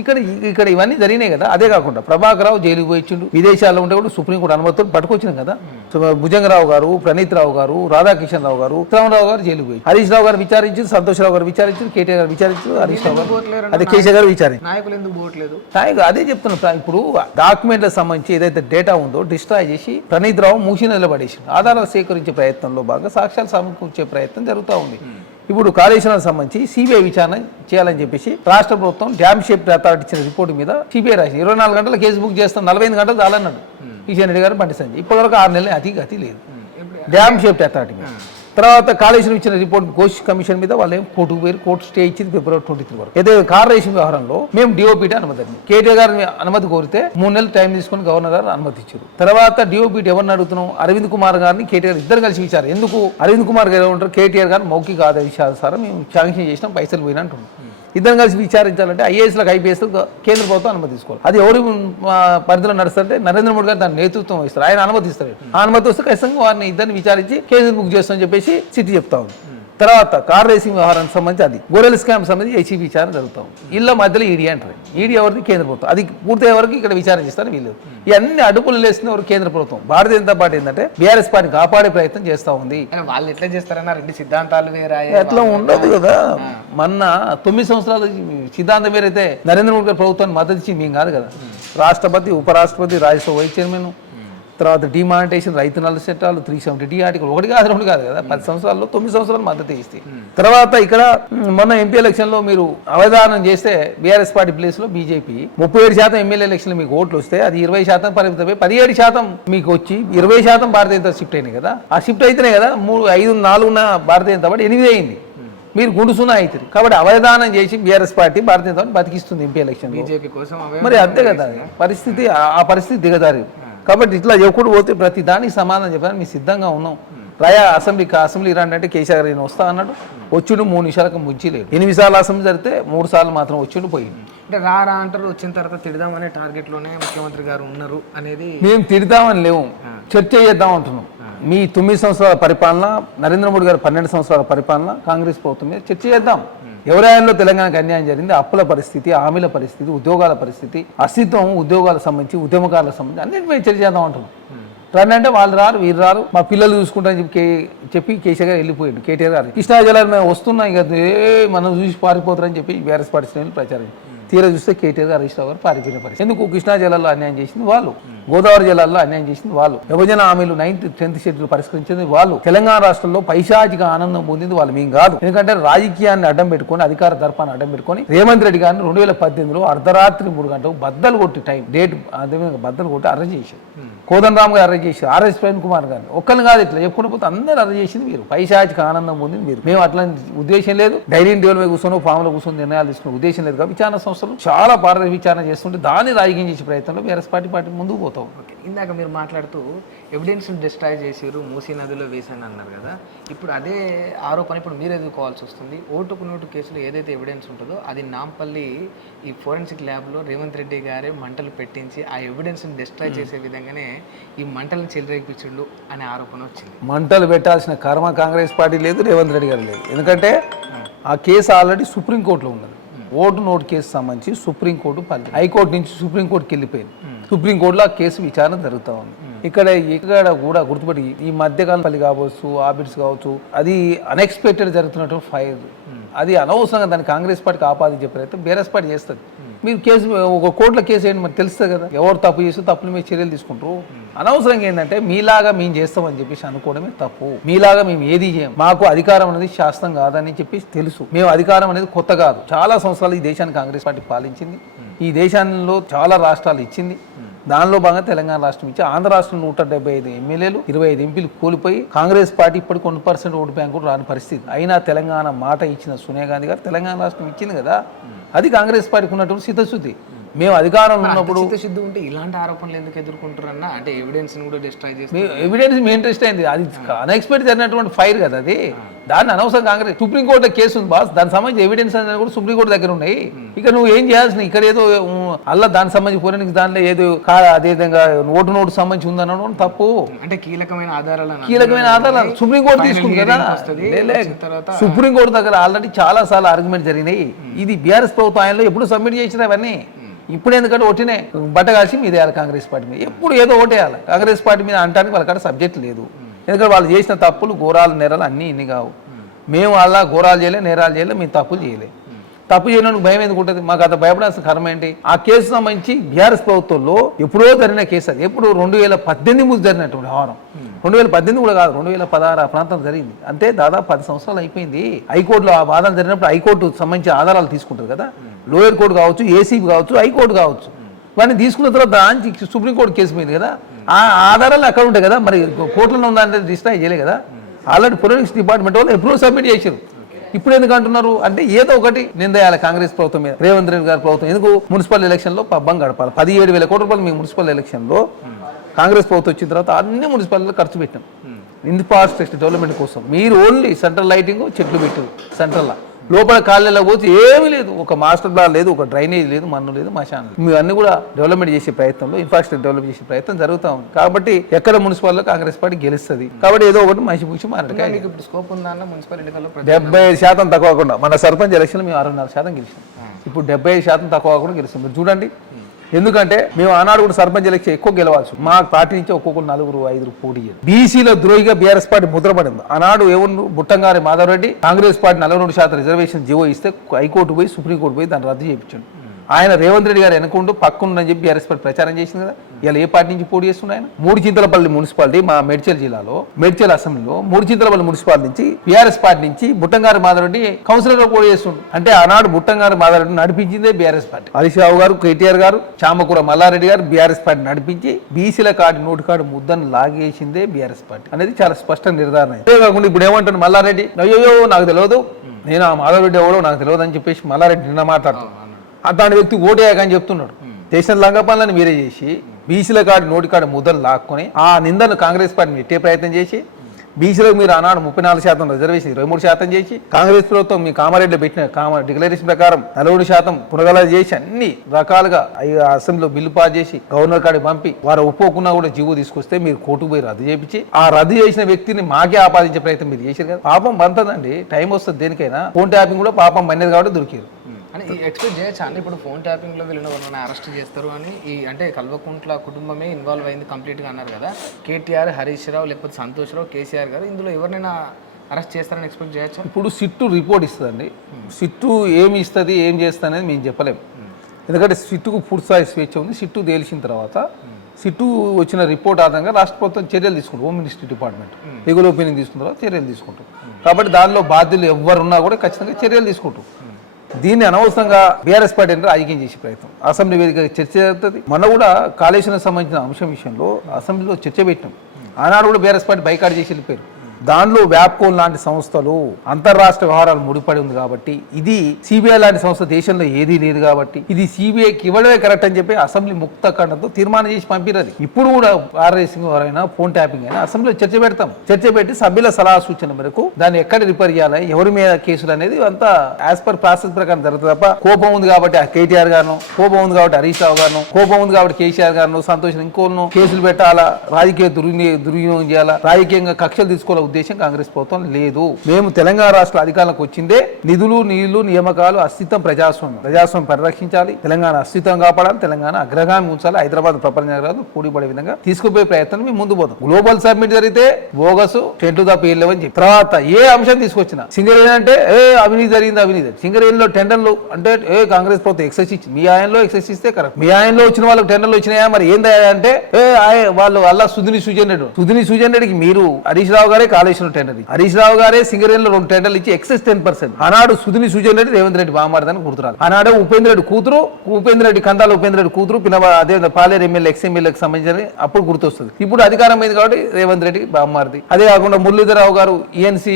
ఇక్కడ ఇవన్నీ జరిగినాయి కదా. అదే కాకుండా ప్రభాకర్ రావు జైలుకు పోయించిండు. విదేశాల్లో ఉంటే కూడా సుప్రీంకోర్టు అనుమతితో పట్టుకొచ్చినాం కదా. భుజంగరావు గారు, ప్రణీత్ రావు గారు, రాధాకిషన్ రావు గారు, రావు గారు జైలుకు పోయి, హరీష్ రావు గారు విచారించారు, సంతోష్ రావు గారు విచారించారు, కేటీఆర్ గారు విచారించారు, హరీష్ రావు గారు అదే కేసీఆర్ గారు విచారించారు. నాయకులు ఎందుకు పోవట్లేదు? అదే చెప్తున్నాం. ఇప్పుడు డాక్యుమెంట్లకు సంబంధించి ఏదైతే డేటా ఉందో డిస్ట్రాయ్ చేసి ప్రణీత్ రావు మూసి నిలబడేసి ఆధారాలు సేకరించే ప్రయత్నంలో భాగంగా సాక్ష్యాలు సమకూర్చే ప్రయత్నం జరుగుతూ ఉంది. ఇప్పుడు కాళేశ్వరానికి సంబంధించి సిబిఐ విచారణ చేయాలని చెప్పేసి రాష్ట్ర ప్రభుత్వం డ్యామ్ షేప్ అథారిటీ ఇచ్చిన రిపోర్టు మీద సిబిఐ రాసి 24 గంటల కేసు బుక్ చేస్తాం, 45 గంటలు చాలన్నాడు కిషన్ రెడ్డి గారు, బండి సంజయ్. ఇప్పటివరకు 6 నెలలు గతి లేదు డ్యామ్ షేప్ అథారిటీ మీద. తర్వాత కాళేశ్వరం ఇచ్చిన రిపోర్ట్ ఘోష్ కమిషన్ మీద వాళ్ళు కోర్టుకు పోయి కోర్టు స్టే ఇచ్చింది February 23 వరకు. ఏదైతే కార్ రేసింగ్ వ్యవహారంలో మేము డిఓపీటీ అనుమతి కేటీఆర్ గారిని అనుమతి కోరితే 3 నెలలు టైం తీసుకుని గవర్నర్ గారు అనుమతి ఇచ్చారు. తర్వాత డిఓపీటీ ఎవరిని అడుగుతున్నాం, అరవింద్ కుమార్ గారిని కేటీఆర్ ఇద్దరు కలిసి విచారు. ఎందుకు అరవింద్ కుమార్ గారు ఏమంటారు, కేటీఆర్ గారు మౌఖిక ఆదేశానుసారం మేము శాంక్షన్ చేసినాం, పైసలు పోయినా అంటున్నాం. ఇద్దరు కలిసి విచారించాలంటే ఐఏఎస్లకు ఐపీఎస్లకు కేంద్ర ప్రభుత్వం అనుమతి తీసుకోవాలి. అది ఎవరి పరిధిలో నడుస్తుంటే నరేంద్ర మోడీ గారు దాని నేతృత్వం వహిస్తారు, ఆయన అనుమతిస్తారు. ఆ అనుమతి వస్తే ఖచ్చితంగా వారిని ఇద్దరిని విచారించి కేసులు బుక్ చేస్తామని చెప్పేసి సిటీ చెప్తా ఉంది. తర్వాత కార్ రేసింగ్ వ్యవహారానికి సంబంధించి అది గొర్రెల స్కామ్ సంబంధించి ఐసీ విచారణ జరుగుతాం. ఇళ్ళ మధ్యలో ఈడీ అంటారు. ఈడీ ఎవరికి, కేంద్ర ప్రభుత్వం. అది పూర్తయ్యే వరకు ఇక్కడ విచారణ చేస్తారు వీళ్ళు. ఇవన్నీ అడుపులు లేస్తున్న ఎవరు, కేంద్ర ప్రభుత్వం. భారతీయ జనతా పార్టీ ఏంటంటే బీఆర్ఎస్ పార్టీ కాపాడే ప్రయత్నం చేస్తూ ఉంది. వాళ్ళు ఎట్లా చేస్తారన్న, 2 సిద్ధాంతాలు వేరే అట్లా ఉండదు కదా. మొన్న 9 సంవత్సరాలు సిద్ధాంతం వేరైతే నరేంద్ర మోడీ గారి ప్రభుత్వాన్ని మద్దతు ఇచ్చింది మేము కాదు కదా. రాష్ట్రపతి, ఉపరాష్ట్రపతి, రాజ్యసభ వైస్ చైర్మన్, తర్వాత డిమానిటేషన్, రైతు నల్ల చట్టాలు, 370D ఆర్టికల్, 1 కాదు 2 కాదు కదా. 10 సంవత్సరాల్లో 9 సంవత్సరాలు మద్దతు ఇస్తే. తర్వాత ఇక్కడ మొన్న ఎంపీ ఎలక్షన్లో మీరు అవధానం చేస్తే బీఆర్ఎస్ పార్టీ ప్లేస్లో బీజేపీ 37% ఎమ్మెల్యే ఎలక్షన్లో మీకు ఓట్లు వస్తే అది 20% పరిమితమై 17% మీకు వచ్చి 20% భారతీయ జనతా షిఫ్ట్ అయినాయి కదా. ఆ షిఫ్ట్ అయితేనే కదా 4 ఉన్న భారతీయ జనతా పార్టీ 8 అయింది. మీరు గుండుసున్నా అవుతుంది. కాబట్టి అవధానం చేసి BRS party Bharatiya Janata party బతికిస్తుంది ఎంపీ ఎలక్షన్. బీజేపీ కోసం మరి అంతే కదా పరిస్థితి. ఆ పరిస్థితి దిగదారి. కాబట్టి ఇట్లా ఎప్పుడు పోతే ప్రతి దానికి సమాధానం చెప్పాలని మేము సిద్ధంగా ఉన్నాం. రాయా అసెంబ్లీ రండి అంటే కేసీఆర్ గారు వస్తా అన్నాడు. వచ్చిండు 3 నిమిషాలకు ముంచిలేదు. 8 సార్లు అసెంబ్లీ జరిగితే 3 సార్లు మాత్రం వచ్చిండు పోయింది. అంటే రా అంటారు, వచ్చిన తర్వాత తిడదామనే టార్గెట్లోనే ముఖ్యమంత్రి గారు ఉన్నారు అనేది. మేము తిడతామని లేవు, చర్చ చేద్దాం అంటున్నాం. మీ 9 సంవత్సరాల పరిపాలన, నరేంద్ర మోడీ గారు 12 సంవత్సరాల పరిపాలన, కాంగ్రెస్ ప్రభుత్వం మీద చర్చ చేద్దాం. ఎవరైనా తెలంగాణకు అన్యాయం జరిగింది, అప్పుల పరిస్థితి, హామీల పరిస్థితి, ఉద్యోగాల పరిస్థితి, అస్తిత్వం, ఉద్యోగాలకు సంబంధించి, ఉద్యమకారులకు సంబంధించి అన్నింటిపై చర్చ చేద్దాం అంటున్నాం. రండి అంటే వాళ్ళు రారు, వీరు రారు, మా పిల్లలు చూసుకుంటారని చెప్పి కేసీఆర్ గారు వెళ్ళిపోయాడు. కేటీఆర్ గారు కృష్ణా జలాలు మేము వస్తున్నాం ఇక మనం చూసి పారిపోతారని చెప్పి బీఆర్ఎస్ పార్టీ శ్రేణులు ప్రచారం. తీరా చూస్తే కేటీఆర్ గారు హరీష్ రావు గారు పారిపోయిన పరిస్థితి. ఎందుకు? కృష్ణా జలాల్లో అన్యాయం చేసింది వాళ్ళు, గోదావరి జలాల్లో అన్యాయం చేసింది వాళ్ళు, విభజన హామీలు 9th 10th షెడ్యూల్ పరిష్కరించింది వాళ్ళు, తెలంగాణ రాష్ట్రంలో పైశాచిక ఆనందం పొందింది వాళ్ళు, మేము కాదు. ఎందుకంటే రాజకీయాన్ని అడ్డం పెట్టుకొని, అధికార దర్పాన్ని అడ్డం పెట్టుకొని రేవంత్ రెడ్డి గారిని 2018లో అర్ధరాత్రి 3 గంటలకు బద్దలు కొట్టి డేట్ అదే బద్దలు కొట్టి అరెస్ట్ చేశారు. కోదండరామ్ గారు అరెస్ట్ చేశారు, ఆర్ఎస్ ప్రవీణ్ కుమార్ గారిని. ఒక్కరిని కాదు, ఇట్లా చెప్పుకుంటూ పోతే అందరూ అరెస్ట్ చేసింది మీరు. పైశాచిక ఆనందం పొందింది మీరు. మేము అట్లాంటి ఉద్దేశం లేదు. డైనింగ్ టేబుల్ మీద కూర్చొని ఫామ్లో కూర్చొని నిర్ణయాలు తీసుకునే ఉద్దేశం లేదు. కాబట్టి విచారణ సంస్థలు చాలా పారదర్శక విచారణ చేస్తుంటే దాన్ని రాజకీయం చేసే ప్రయత్నంలో బీఆర్ఎస్ పార్టీ ముందుకు పోతాం. ఇందాక మీరు మాట్లాడుతూ ఎవిడెన్స్ డిస్ట్రాయ్ చేసారు, మూసీ నదిలో వేసాను అన్నారు కదా. ఇప్పుడు అదే ఆరోపణ ఇప్పుడు మీరు ఎదుర్కోవాల్సి వస్తుంది. ఓటుకు నోటు కేసులో ఏదైతే ఎవిడెన్స్ ఉంటుందో అది నాంపల్లి ఈ ఫోరెన్సిక్ ల్యాబ్లో రేవంత్ రెడ్డి గారే మంటలు పెట్టించి ఆ ఎవిడెన్స్ని డిస్ట్రాయ్ చేసే విధంగానే ఈ మంటలను చెలరేగించిండు అనే ఆరోపణ వచ్చింది. మంటలు పెట్టాల్సిన కర్మ కాంగ్రెస్ పార్టీ లేదు, రేవంత్ రెడ్డి గారు లేదు. ఎందుకంటే ఆ కేసు ఆల్రెడీ సుప్రీంకోర్టులో ఉన్నది. ఓటు నోటు కేసు సంబంధించి సుప్రీంకోర్టు హైకోర్టు నుంచి సుప్రీంకోర్టుకి వెళ్ళిపోయింది. సుప్రీంకోర్టులో ఆ కేసు విచారణ జరుగుతూ ఉంది. ఇక్కడ కూడా గుర్తుపట్టి ఈ మధ్యకాలం కావచ్చు, ఆబిడ్స్ కావచ్చు, అది అన్ఎక్స్పెక్టెడ్ జరుగుతున్నటువంటి ఫైర్. అది అనవసరంగా దాన్ని కాంగ్రెస్ పార్టీకి ఆపాదించే ప్రయత్నం బీఆర్ఎస్ పార్టీ చేస్తుంది. మీరు కేసు ఒక కోర్టులో కేసు ఏంటి మరి తెలుస్తుంది కదా, ఎవరు తప్పు చేసి తప్పుల మీద చర్యలు తీసుకుంటారు. అనవసరంగా ఏంటంటే మీలాగా మేము చేస్తామని చెప్పేసి అనుకోవడమే తప్పు. మీలాగా మేము ఏది చేయం. మాకు అధికారం అనేది శాస్త్రం కాదని చెప్పి తెలుసు. మేము అధికారం అనేది కొత్త కాదు. చాలా సంవత్సరాలు ఈ దేశాన్ని కాంగ్రెస్ పార్టీ పాలించింది. ఈ దేశంలో చాలా రాష్ట్రాలు ఇచ్చింది. దానిలో భాగంగా తెలంగాణ రాష్ట్రం ఇచ్చి ఆంధ్ర రాష్ట్రం 175 ఎమ్మెల్యేలు 25 ఎంపీలు కోల్పోయి కాంగ్రెస్ పార్టీ ఇప్పటికి 1% ఓటు బ్యాంకు రాని పరిస్థితి. అయినా తెలంగాణ మాట ఇచ్చిన సోనియా గాంధీ గారు తెలంగాణ రాష్ట్రం ఇచ్చింది కదా, అది కాంగ్రెస్ పార్టీకి ఉన్నటువంటి చిత్తశుద్ధి. మేము అధికారంలో ఉన్నప్పుడు చిత్తశుద్ధి ఉంటే ఇలాంటి ఆరోపణలు ఎందుకు ఎదుర్కొంటారన్నా? అంటే ఎవిడెన్స్ కూడా డిస్ట్రాయ్ చేసి ఎవిడెన్స్ మీ ఇంట్రెస్ట్ అయింది. అది అన్ఎక్స్పెక్టెడ్ జరిగినటువంటి ఫైర్ కదా అది. దాన్ని అనవసరం కాంగ్రెస్ సుప్రీంకోర్టులో కేసు ఉంది బాస్, దానికి సంబంధించి ఎవిడెన్స్ అనేది కూడా సుప్రీంకోర్టు దగ్గర ఉన్నాయి. ఇక నువ్వు ఏం చేయాల్సిన ఇక్కడ ఏదో అలా దానికి సంబంధించి ఫోరెన్సిక్ దానిలో ఏదో అదే విధంగా ఓటు సంబంధించి ఉందనడం తప్పు. అంటే కీలకమైన ఆధారాలు సుప్రీంకోర్టు తీసుకుంది కదా. సుప్రీంకోర్టు దగ్గర ఆల్రెడీ చాలా సార్లు ఆర్గ్యుమెంట్ జరిగినాయి. ఇది బీఆర్ఎస్ ప్రభుత్వంలో ఎప్పుడు సబ్మిట్ చేసినా అవన్నీ. ఇప్పుడు ఎందుకంటే ఒకటినే బట్ట కాసి మీద వేయాలి కాంగ్రెస్ పార్టీ మీద. ఎప్పుడు ఏదో ఓటేయాలి కాంగ్రెస్ పార్టీ మీద అంటానికి వాళ్ళకాడ సబ్జెక్ట్ లేదు. ఎందుకంటే వాళ్ళు చేసిన తప్పులు ఘోరాలు నేరాలు అన్నీ ఇన్ని కావు. మేము వాళ్ళ ఘోరాలు చేయలే, నేరాలు చేయలే, మేము తప్పులు చేయలే. తప్పు చేయడానికి భయం ఎందుకు ఉంటుంది? మాకు అంత భయపడాల్సిన కారణం ఏంటి? ఆ కేసు సంబంధించి బీఆర్ఎస్ ప్రభుత్వంలో ఎప్పుడో జరిగిన కేసు అది. ఎప్పుడు 2018 ముందు జరిగినటువంటి వ్యవహారం. 2018 కూడా కాదు, 2016 ఆ ప్రాంతం జరిగింది. అంటే దాదాపు 10 సంవత్సరాలు అయిపోయింది. హైకోర్టులో ఆ వాదన జరిగినప్పుడు హైకోర్టు సంబంధించి ఆధారాలు తీసుకుంటుంది కదా. లోయర్ కోర్టు కావచ్చు, ఏసీబీ కావచ్చు, హైకోర్టు కావచ్చు. వాటిని తీసుకున్న తర్వాత దానికి సుప్రీంకోర్టు కేసు పోయింది కదా. ఆ ఆధారాలు అక్కడ ఉంటాయి కదా. మరి కోర్టులో ఉందంటే డిస్ట్రాయ్ చేయలే కదా. ఆల్రెడీ ఫోరెన్సిక్ డిపార్ట్మెంట్ వాళ్ళు ఎప్పుడో సబ్మిట్ చేశారు. ఇప్పుడు ఎందుకు అంటున్నారు అంటే ఏదో ఒకటి నిందేయాలి కాంగ్రెస్ ప్రభుత్వం మీద, రేవంత్ రెడ్డి గారి ప్రభుత్వం. ఎందుకు? మున్సిపల్ ఎలక్షన్లో పబ్బం గడపాలి. 17,000 కోట్ల రూపాయలు మేము మున్సిపల్ ఎలక్షన్లో కాంగ్రెస్ ప్రభుత్వం వచ్చిన తర్వాత అన్ని మున్సిపాలిటీలో ఖర్చు పెట్టాం ఇన్ఫ్రాస్ట్రక్చర్ డెవలప్మెంట్ కోసం. మీరు ఓన్లీ సెంట్రల్ లైటింగ్, చెట్లు పెట్టారు సెంట్రల్లో. లోపల కాలనీలో పోతే ఏమీ లేదు, ఒక మాస్టర్ ప్లాన్ లేదు, ఒక డ్రైనేజ్ లేదు, మన్ను లేదు, మశానం లేదు. మేము అన్ని కూడా డెవలప్మెంట్ చేసే ప్రయత్నంలో ఇన్ఫ్రాస్ట్రక్చర్ డెవలప్ చేసే ప్రయత్నం జరుగుతూ ఉంది. కాబట్టి ఎక్కడ మున్సిపాల్లో కాంగ్రెస్ పార్టీ గెలుస్తుంది. కాబట్టి ఏదో ఒకటి మంచి పూచి మారడకాయ. స్కోప్ ఉందా మున్సిపల్ ఎన్నికల్లో? 75% తక్కువకుండా మన సర్పంచ్ ఎలక్షన్లో మేము 64% గెలిచాం. ఇప్పుడు 75% తక్కువ కూడా గెలుస్తాం. మీరు చూడండి. ఎందుకంటే మేము ఆనాడు కూడా సర్పంచ్ ఎలక్షన్ ఎక్కువ గెలవాల్సి. మా పార్టీ నుంచి ఒక్కొక్కరు 4-5 పోటీ చేయాలి. బీసీలో ద్రోహిగా బీఆర్ఎస్ పార్టీ ముద్రపడింది. ఆనాడు ఎవరు బుట్టంగారి Madhava Reddy Congress party 42% reservation G O ఇస్తే హైకోర్టు పోయి సుప్రీంకోర్టు పోయి దాన్ని రద్దు చేయించాడు. ఆయన రేవంత్ రెడ్డి గారు వెనుకుంటూ పక్కనుందని చెప్పి బీఆర్ఎస్ పార్టీ ప్రచారం చేసింది కదా. ఇలా ఏ పార్టీ నుంచి పోటీ చేస్తున్నాయి? ఆయన మూడుచింతలపల్లి మున్సిపాలిటీ మా మేడ్చల్ జిల్లాలో మేడ్చల్ అసెంబ్లీలో మూడుచింతలపల్లి మున్సిపాలిటీ నుంచి బీఆర్ఎస్ పార్టీ నుంచి బుట్టంగారి మాధవరెడ్డి కౌన్సిలర్గా పోటీ చేస్తుండ్రు. అంటే ఆనాడు బుట్టంగారి మాధవరెడ్డి నడిపించిందే బీఆర్ఎస్ పార్టీ. హరీష్ రావు గారు, కేటీఆర్ గారు, చామకూర మల్లారెడ్డి గారు బీఆర్ఎస్ పార్టీ నడిపించి బీసీల నోటు కార్డు ముద్దను లాగేసిందే బీఆర్ఎస్ పార్టీ అనేది చాలా స్పష్ట నిర్ధారణ. ఇదే కాకుండా ఇప్పుడు ఏమంటాడు మల్లారెడ్డి, అయ్యో నాకు తెలియదు, నేను ఆ మాధవరెడ్డి ఎవడో నాకు తెలియదు అని చెప్పేసి మల్లారెడ్డి నిన్న మాట్లాడుతున్నాడు. అట్లాంటి వ్యక్తి ఓటేయకని చెప్తున్నాడు. చేసిన లంగపనులను మీరే చేసి బీసీల నోటి కాడ ముద్దలు లాక్కొని ఆ నిందను కాంగ్రెస్ పార్టీ నెట్టే ప్రయత్నం చేసి బీసీలకు మీరు ఆనాడు 34% రిజర్వేషన్ 23% చేసి కాంగ్రెస్ ప్రభుత్వం మీ కామారెడ్డిలో పెట్టిన డిక్లరేషన్ ప్రకారం 40% పునగల చేసి అన్ని రకాలుగా అసెంబ్లీలో బిల్లు పాస్ చేసి గవర్నర్ కాడికి పంపి వారు ఒప్పుకోకున్నా కూడా జీవో తీసుకొస్తే మీరు కోర్టుకు పోయి రద్దు చేయించి ఆ రద్దు చేసిన వ్యక్తిని మాకే ఆపాదించే ప్రయత్నం మీరు చేశారు కదా. పాపం బంతదండి, టైం వస్తుంది దేనికైనా. ఫోన్ ట్యాపింగ్ కూడా పాపం బండేది కాబట్టి దొరికారు. అని ఎక్స్పెక్ట్ చేయొచ్చు అండి. ఇప్పుడు ఫోన్ ట్యాపింగ్లో వీళ్ళని ఎవరైనా అరెస్ట్ చేస్తారు అని అంటే కల్వకుంట్ల కుటుంబమే ఇన్వాల్వ్ అయింది కంప్లీట్గా అన్నారు కదా. కేటీఆర్, హరీష్ రావు, లేకపోతే సంతోష్ రావు, కేసీఆర్ గారు ఇందులో ఎవరినైనా అరెస్ట్ చేస్తారని ఎక్స్పెక్ట్ చేయొచ్చు. ఇప్పుడు సిట్టు రిపోర్ట్ ఇస్తుందండి. సిట్టు ఏమి ఇస్తుంది, ఏం చేస్తుంది అనేది మేము చెప్పలేము. ఎందుకంటే సిట్టుకు పూర్తిస్థాయి స్వేచ్ఛ ఉంది. సిట్టు తేల్చిన తర్వాత సిట్టు వచ్చిన రిపోర్ట్ ఆధారంగా రాష్ట్ర ప్రభుత్వం చర్యలు తీసుకుంటారు. Home ministry department legal opinion తీసుకున్న తర్వాత చర్యలు తీసుకుంటారు. కాబట్టి దానిలో బాధ్యులు ఎవరున్నా కూడా ఖచ్చితంగా చర్యలు తీసుకుంటారు. దీన్ని అనవసరంగా బీఆర్ఎస్ పార్టీ అంటే రాజకీయం చేసే ప్రయత్నం. అసెంబ్లీ వేదిక చర్చ జరుగుతుంది. మొన్న కూడా కాళేశ్వరం సంబంధించిన అంశం విషయంలో అసెంబ్లీలో చర్చ పెట్టినాం. ఆనాడు కూడా బీఆర్ఎస్ పార్టీ బైకాట్ చేసి వెళ్ళిపోయారు. దానిలో వ్యాప్కోన్ లాంటి సంస్థలు అంతర్రాష్ట్ర వ్యవహారాలు ముడిపడి ఉంది కాబట్టి, ఇది సిబిఐ లాంటి సంస్థ దేశంలో ఏదీ లేదు కాబట్టి ఇది సిబిఐకి ఇవ్వడమే కరెక్ట్ అని చెప్పి అసెంబ్లీ ముక్త ఖండంతో తీర్మానం చేసి పంపిరది. ఇప్పుడు కూడా రేసింగ్ ఎవరైనా ఫోన్ ట్యాపింగ్ అయినా అసెంబ్లీలో చర్చ పెడతాం. చర్చ పెట్టి సభ్యుల సలహా సూచన మేరకు దాన్ని ఎక్కడ రిపేర్ చేయాలి, ఎవరి మీద కేసులు అనేది అంతా యాజ్ పర్ ప్రాసెస్ ప్రకారం జరుగుతుంది తప్ప కోపం ఉంది కాబట్టి ఆ కేటీఆర్ గారు, కోపం ఉంది కాబట్టి హరీష్ రావు గారు, కోపం ఉంది కాబట్టి కేసీఆర్ గారు, సంతోషం ఇంకోను కేసులు పెట్టాలా, రాజకీయ దుర్వినియోగం చేయాలా, రాజకీయంగా కక్షలు తీసుకోవాల ఉద్దేశం కాంగ్రెస్ ప్రభుత్వం లేదు. మేము తెలంగాణ రాష్ట్ర అధికారంలోకి వచ్చిందే నిధులు, నీళ్లు, నియామకాలు, అస్తిత్వం, ప్రజాస్వామ్యం పరిరక్షించాలి, తెలంగాణ అస్తిత్వం కాపాడాలి, తెలంగాణ అగ్రగామి ఉంచాలి, హైదరాబాద్ ప్రపంచ నగరాలు కూడిపడే విధంగా తీసుకుపోయే ప్రయత్నం మేము ముందు పోతాం. గ్లోబల్ సబ్మిట్ జరిగితే బోగస్ టెంట్ తప్ప ఏళ్ళవని చెప్పి తర్వాత ఏ అంశం తీసుకొచ్చినా సింగరేణి అంటే అవినీతి జరిగింది. సింగరేణిలో టెండర్లు అంటే కాంగ్రెస్ ప్రభుత్వం ఎక్సెస్ ఇచ్చి మీ ఆయనలో ఎక్సెస్ ఇస్తే కరెక్ట్. మీ ఆయనలో వచ్చిన వాళ్ళకి టెండర్లు వచ్చినాయా మరి ఏందా అంటే వాళ్ళు అలా సుధిని సుజన్ రెడ్డికి మీరు హరీష్ రావు గారే కాళేశ్వరం టెండర్, హరీష్ రావు గారే సింగరేణిలో 2 టెండర్లు ఇచ్చి ఎక్సెస్ 10%. ఆనాడు సుధిని సుజన్ రెడ్డి రేవంత్ రెడ్డి బామారదని గుర్తురాలి. ఆనాడు ఉపేంద్ర రెడ్డి కందాల ఉపేంద్ర రెడ్డి కూతురు అదే పాలేరు ఎమ్మెల్యే ఎక్స్ఎమ్మెల్యేకి సంబంధించిన అప్పుడు గుర్తొస్తుంది. ఇప్పుడు అధికారం అయింది కాబట్టి రేవంత్ రెడ్డి బామారది. అదే కాకుండా మురళీధరరావు గారు ఈఎన్సీ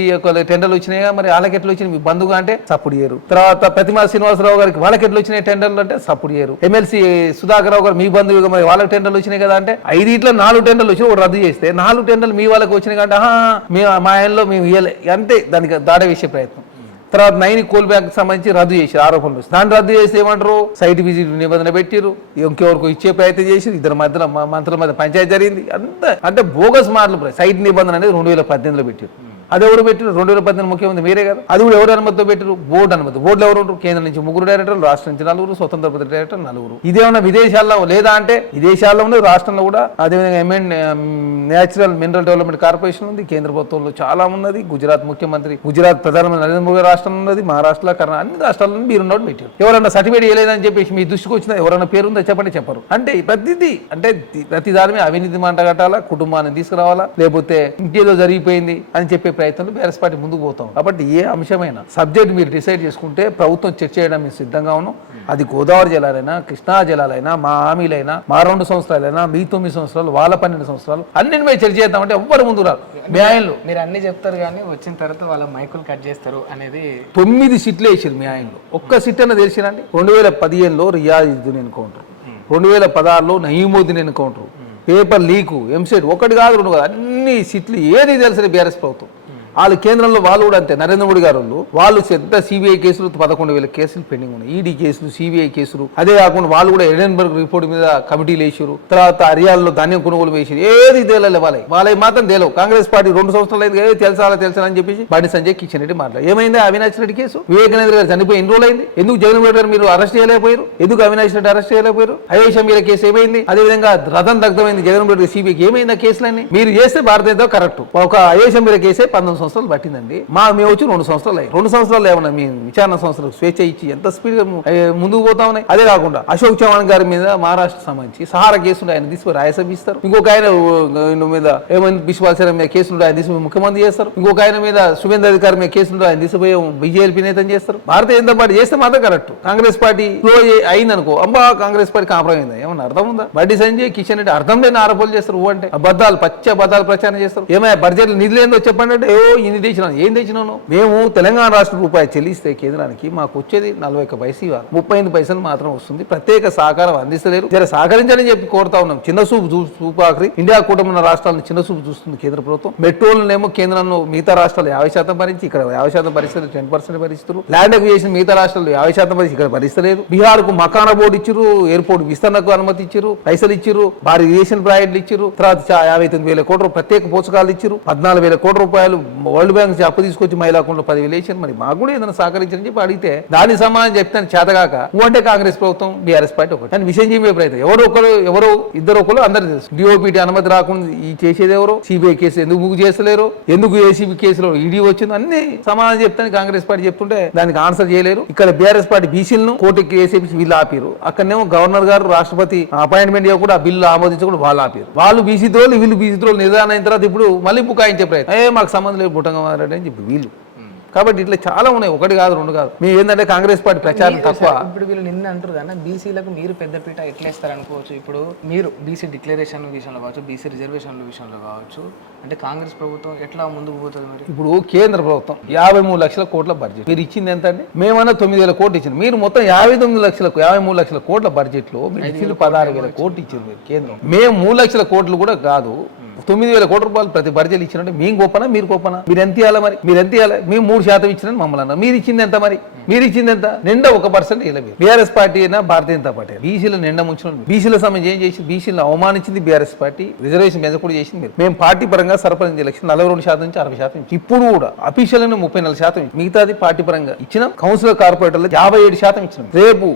టెండర్లు వచ్చినాయా మరి వాళ్ళకెట్లు వచ్చినాయి మీ బంధుగా అంటే సప్పుడు చేయరు. తర్వాత ప్రతిమా శ్రీనివాసరావు గారికి వాళ్ళకెట్లు వచ్చినాయి టెండర్లు అంటే సప్పుడు చేయరు. ఎమ్మెల్సీ సుధాకర్ రావు గారు మీ బంధువుగా మరి వాళ్ళకి టెండర్లు వచ్చినాయి కదా అంటే 5 4 టెండర్లు వచ్చి ఒకటి రద్దు చేస్తే 4 టెండర్లు మీ వాళ్ళకి వచ్చినాయి అంటే మా ఆయనలో మేము ఇవ్వలే అంతే, దానికి దాడ వేసే ప్రయత్నం. తర్వాత 9 కోల్ బ్యాంక్ సంబంధించి రద్దు చేసి ఆరోపణలు దాన్ని రద్దు చేసి ఏమంటారు సైట్ విజిట్ నిబంధన పెట్టిరు, ఇంకెవరికి ఇచ్చే ప్రయత్నం చేసి ఇద్దరు మంత్రుల మధ్య పంచాయతీ జరిగింది. అంతా అంటే బోగస్ మాటలు. సైట్ నిబంధన అనేది 2018లో పెట్టారు. అది ఎవరు పెట్టారు? 2018 ముఖ్యమంత్రి మీరే కదా. అది కూడా ఎవరు అనుమతితో పెట్టారు? బోర్డు అనుమతి. బోర్డులో ఎవరు ఉంటారు? కేంద్రం నుంచి 3 డైరెక్టర్లు, రాష్ట్రం నుంచి 4, స్వతంత్ర డైరెక్టర్ 4. ఇదేమన్నా విదేశాల్లో లేదా అంటే విదేశాల్లో ఉంది, రాష్ట్రంలో కూడా అదేవిధంగా నేచురల్ మినరల్ డెవలప్మెంట్ కార్పొరేషన్ ఉంది, కేంద్ర ప్రభుత్వంలో చాలా ఉన్నది. గుజరాత్ ప్రధానమంత్రి నరేంద్ర మోదీ రాష్ట్రంలో ఉన్నది, మహారాష్ట్రలో కర్ణాటక అన్ని రాష్ట్రాల్లో మీరున్నట్టు పెట్టారు. ఎవరన్నా సర్టిఫికేట్ ఇవ్వలేదని చెప్పేసి మీ దృష్టికి వచ్చినా ఎవరన్నా పేరుందో చెప్పరు. అంటే ప్రతి దాని మీద అవినీతి మంట కట్టాలా, కుటుంబాన్ని తీసుకురావాలా, లేకపోతే ఇంకేదో జరిగిపోయింది అని చెప్పే ప్రయత్నంలో బీఆర్ఎస్ పార్టీ ముందుకు పోతాం. కాబట్టి ఏ అంశమైనా సబ్జెక్ట్ మీరు డిసైడ్ చేసుకుంటే ప్రభుత్వం చర్చ చేయడం మేము సిద్ధంగా ఉన్నాం. అది గోదావరి జలాలైనా, కృష్ణా జలాలైనా, మా హామీలైనా, మా 2 సంవత్సరాలైనా, మీ 9 సంవత్సరాలు, వాళ్ళ 12 సంవత్సరాలు అన్నింటి మీద చర్చ చేద్దామంటే ఎవ్వరు ముందు రారు. మీ ఆయనలో మీరు అన్ని చెప్తారు కానీ వచ్చిన తర్వాత వాళ్ళ మైకులు కట్ చేస్తారు అనేది 9 సీట్లు వేసారు మీ ఆయనలో. ఒక్క సీట్ అన్న తెలిసినండి. 2015లో రియాజుద్దీన్ ఎన్కౌంటర్, 2016లో Nayeemuddin encounter, paper leak, EAMCET, 1 కాదు 2 కాదు అన్ని సీట్లు ఏది తెలిసిన బీఆర్ఎస్ ప్రభుత్వం. వాళ్ళు కేంద్రంలో వాళ్ళు కూడా అంతే. నరేంద్ర మోడీ గారు వాళ్ళు పెద్ద సిబిఐ కేసులు 11,000 కేసులు పెండింగ్ ఉన్నాయి. ఈడీ కేసులు, సిబిఐ కేసులు. అదే కాకుండా వాళ్ళు కూడా ఎడెన్బర్గ్ రిపోర్ట్ మీద కమిటీలు వేసారు. తర్వాత హర్యానాలో ధాన్యం కొనుగోలు వేసారు. ఏది తేలలే వాళ్ళకి మాత్రం తేలవు. కాంగ్రెస్ పార్టీ 2 సంవత్సరాలు అయింది తెలుసా అని చెప్పేసి బండి సంజయ్ కిషన్ రెడ్డి మాట్లాడు. ఏమైంది అవినాష్ రెడ్డి కేసు? వివేకానంద గారు చనిపోయి ఎన్ని రోజులు అయింది? ఎందుకు జగన్మోహన్ రెడ్డి గారు మీరు అరెస్ట్ చేయలేకపోయారు? ఎందుకు అవినాష్ రెడ్డి అరెస్ట్ చేయలేకపోయారు? అయోధ్య మీర కేసు ఏమైంది? అదేవిధంగా రథం దగ్ధమైంది జగన్మోహన్ రెడ్డి సిబిఐకి ఏమైంది? ఆ కేసులన్నీ మీరు చేస్తే భారతదేశం కరెక్ట్. ఒక అయోధ్య మీర కేసే 19 సంవత్సరాలు పట్టిందండి. మేము వచ్చి 2 సంవత్సరాలు అయ్యి 2 సంవత్సరాలు ఏమన్నా మీ విచారణ సంస్థలకు స్వేచ్ఛ ఇచ్చి ఎంత స్పీడ్ గా ముందుకు పోతా ఉన్నాయి. అదే కాకుండా అశోక్ చవాన్ గారి మీద మహారాష్ట్ర సంబంధించి సహారా కేసులు ఆయన తీసుకుని రాయసభ ఇస్తారు. ఇంకొక ఆయన మీద ఏమైంది బిశ్వాసర మీద కేసులు ఆయన తీసుకుని ముఖ్యమంత్రి చేస్తారు. ఇంకొక ఆయన మీద సువేంద్ర అధికారి మీద కేసులు ఆయన తీసుకుపోయి బీజేపీ నేతను చేస్తారు. భారతీయ జనతా పార్టీ చేస్తే మాత్రం కరెక్ట్. కాంగ్రెస్ పార్టీ అయిందనుకో అబ్బా కాంగ్రెస్ పార్టీ కాంప్రమైజ్ అయిందా? ఏమన్నా అర్థం ఉందా? బండి సంజయ్ కిషన్ రెడ్డి అర్థం లేని ఆరోపణలు చేస్తారు. అంటే అబద్ధాలు ప్రచారం చేస్తారు. ఏమైనా బడ్జెట్ నిధులు ఏందో చెప్పండి అంటే ఇన్ని తెచ్చినాను. ఏం తెచ్చినాను? మేము తెలంగాణ రాష్ట్ర రూపాయి చెల్లిస్తే కేంద్రానికి మాకు వచ్చేది 41 పైసలు ఇవ్వాలి, 35 పైసలు మాత్రం వస్తుంది. ప్రత్యేక సహకారం అందిస్తలేరు. జర సహకరించని చెప్పి కోరుతా ఉన్నాం. చిన్న చూపు ఆఖరి ఇండియా కూటమి ఉన్న రాష్ట్రాలను చిన్న చూపు చూస్తుంది కేంద్ర ప్రభుత్వం. మెట్రోలనేమో కేంద్రంలో మిగతా రాష్ట్రాలు 50% భరించి, ఇక్కడ 50% భరిస్తారు, 10% భరిస్తారు. ల్యాండ్ అక్విజిషన్ మిగతా రాష్ట్రాలు 50% భరించి ఇక్కడ భరిస్తలేదు. బీహార్ కు మకానా బోర్డు ఇచ్చిరు, ఎయిర్పోర్ట్ విస్తరణకు అనుమతి ఇచ్చిరు, పైసలు ఇచ్చిరు, భారీ ఇరిగేషన్ ప్రాజెక్టులు ఇచ్చిరు. తర్వాత 59,000 కోట్ల ప్రత్యేక పోషకాలు ఇచ్చిరు, 14,000 కోట్ల రూపాయలు వరల్డ్ బ్యాంక్ నుంచి అప్పు తీసుకొచ్చి మహిళా అకౌంట్లో 10,000 వేసారు. మరి మాకు కూడా ఏదైనా సహకరించని చెప్పి అడిగితే దానికి సమాధానం చెప్తాను చేతగాక అంటే కాంగ్రెస్ ప్రభుత్వం, బీఆర్ఎస్ పార్టీ ఒకటి అని విషయం చెప్పే ప్రయత్నం. ఎవరో ఇద్దరు ఒకరు అందరు తెలుసు. డిఓపిటి అనుమతి రాకుండా ఈ చేసేది ఎవరో, సిబిఐ కేసు ఎందుకు బుక్ చేస్తలేరు, ఎందుకు ఏసీబీ కేసులో ఈడీ వచ్చింది, అన్ని సమాధానం చెప్తాను కాంగ్రెస్ పార్టీ చెప్తుంటే దానికి ఆన్సర్ చేయలేరు. ఇక్కడ బీఆర్ఎస్ పార్టీ బీసీలను కోర్టుకి వేసేసి వీళ్ళు ఆపారు. అక్కడనేమో గవర్నర్ గారు రాష్ట్రపతి అపాయింట్మెంట్ ఇవ్వకుండా ఆ బిల్లు ఆమోదించకుండా వాళ్ళు ఆపారు. వాళ్ళు బీసీ ద్రోలు, వీళ్ళు బీసీ ద్రోలు నిర్ధారణ అయిన తర్వాత ఇప్పుడు మళ్ళీ బుకాయించే ప్రయత్నం. మాకు సంబంధం లేదు బుట్టంగా మాట్లాడే అని చెప్పి వీళ్ళు. కాబట్టి ఇట్లా చాలా ఉన్నాయి, ఒకటి కాదు రెండు కాదు. మేము ఏంటంటే కాంగ్రెస్ పార్టీ ప్రచారం తక్కువ. ఇప్పుడు వీళ్ళు నిన్న అంటారు కదా బీసీలకు మీరు పెద్దపీట ఎట్లా ఇస్తారు అనుకోవచ్చు. ఇప్పుడు మీరు బీసీ డిక్లరేషన్ విషయంలో కావచ్చు, బీసీ రిజర్వేషన్ల విషయంలో కావచ్చు, అంటే కాంగ్రెస్ ప్రభుత్వం ఎట్లా ముందుకు పోతుంది మరి? ఇప్పుడు కేంద్ర ప్రభుత్వం 53 లక్షల కోట్ల బడ్జెట్ మీరు ఇచ్చింది ఎంత అండి? మేమన్నా 9,000 కోట్లు ఇచ్చింది. మీరు మొత్తం 53 లక్షల కోట్ల బడ్జెట్ లో మీరు ఇచ్చింది 16,000 కోట్లు ఇచ్చింది మీరు కేంద్రం. మేము 3 లక్షల కోట్లు కూడా కాదు, 9,000 కోట్ల రూపాయలు ప్రతి బడ్జెట్ ఇచ్చినట్టు మేము గొప్పనా మీరు గొప్పనా? మీరు ఎంత ఇవ్వాలి మరి? మీరు ఎంత ఇవ్వాలి? మేము 3% ఇచ్చినని మమ్మల్ని అన్నారు. మీరు ఇచ్చింది ఎంత మరి? మీరు ఇచ్చింది ఎంత? నిండా 1% ఇలా మీరు బీఆర్ఎస్ పార్టీ అయినా భారతీయ జనతా పార్టీ బీసీల నిండా ముంచిన బీసీల సంబంధించి ఏం చేసి బీసీలను అవమానించింది బీఆర్ఎస్ పార్టీ. రిజర్వేషన్ పెంచకుండా చేసింది మీరు. మేము పార్టీ పరంగా సర్పంచ్ ఎలక్షన్ 42% నుంచి 60% ఇచ్చి ఇప్పుడు కూడా అఫీషియల్ 34% ఇచ్చి మిగతాది పార్టీ పరంగా ఇచ్చిన. కౌన్సిలర్ కార్పొరేటర్లు 57% ఇచ్చినాం. రేపు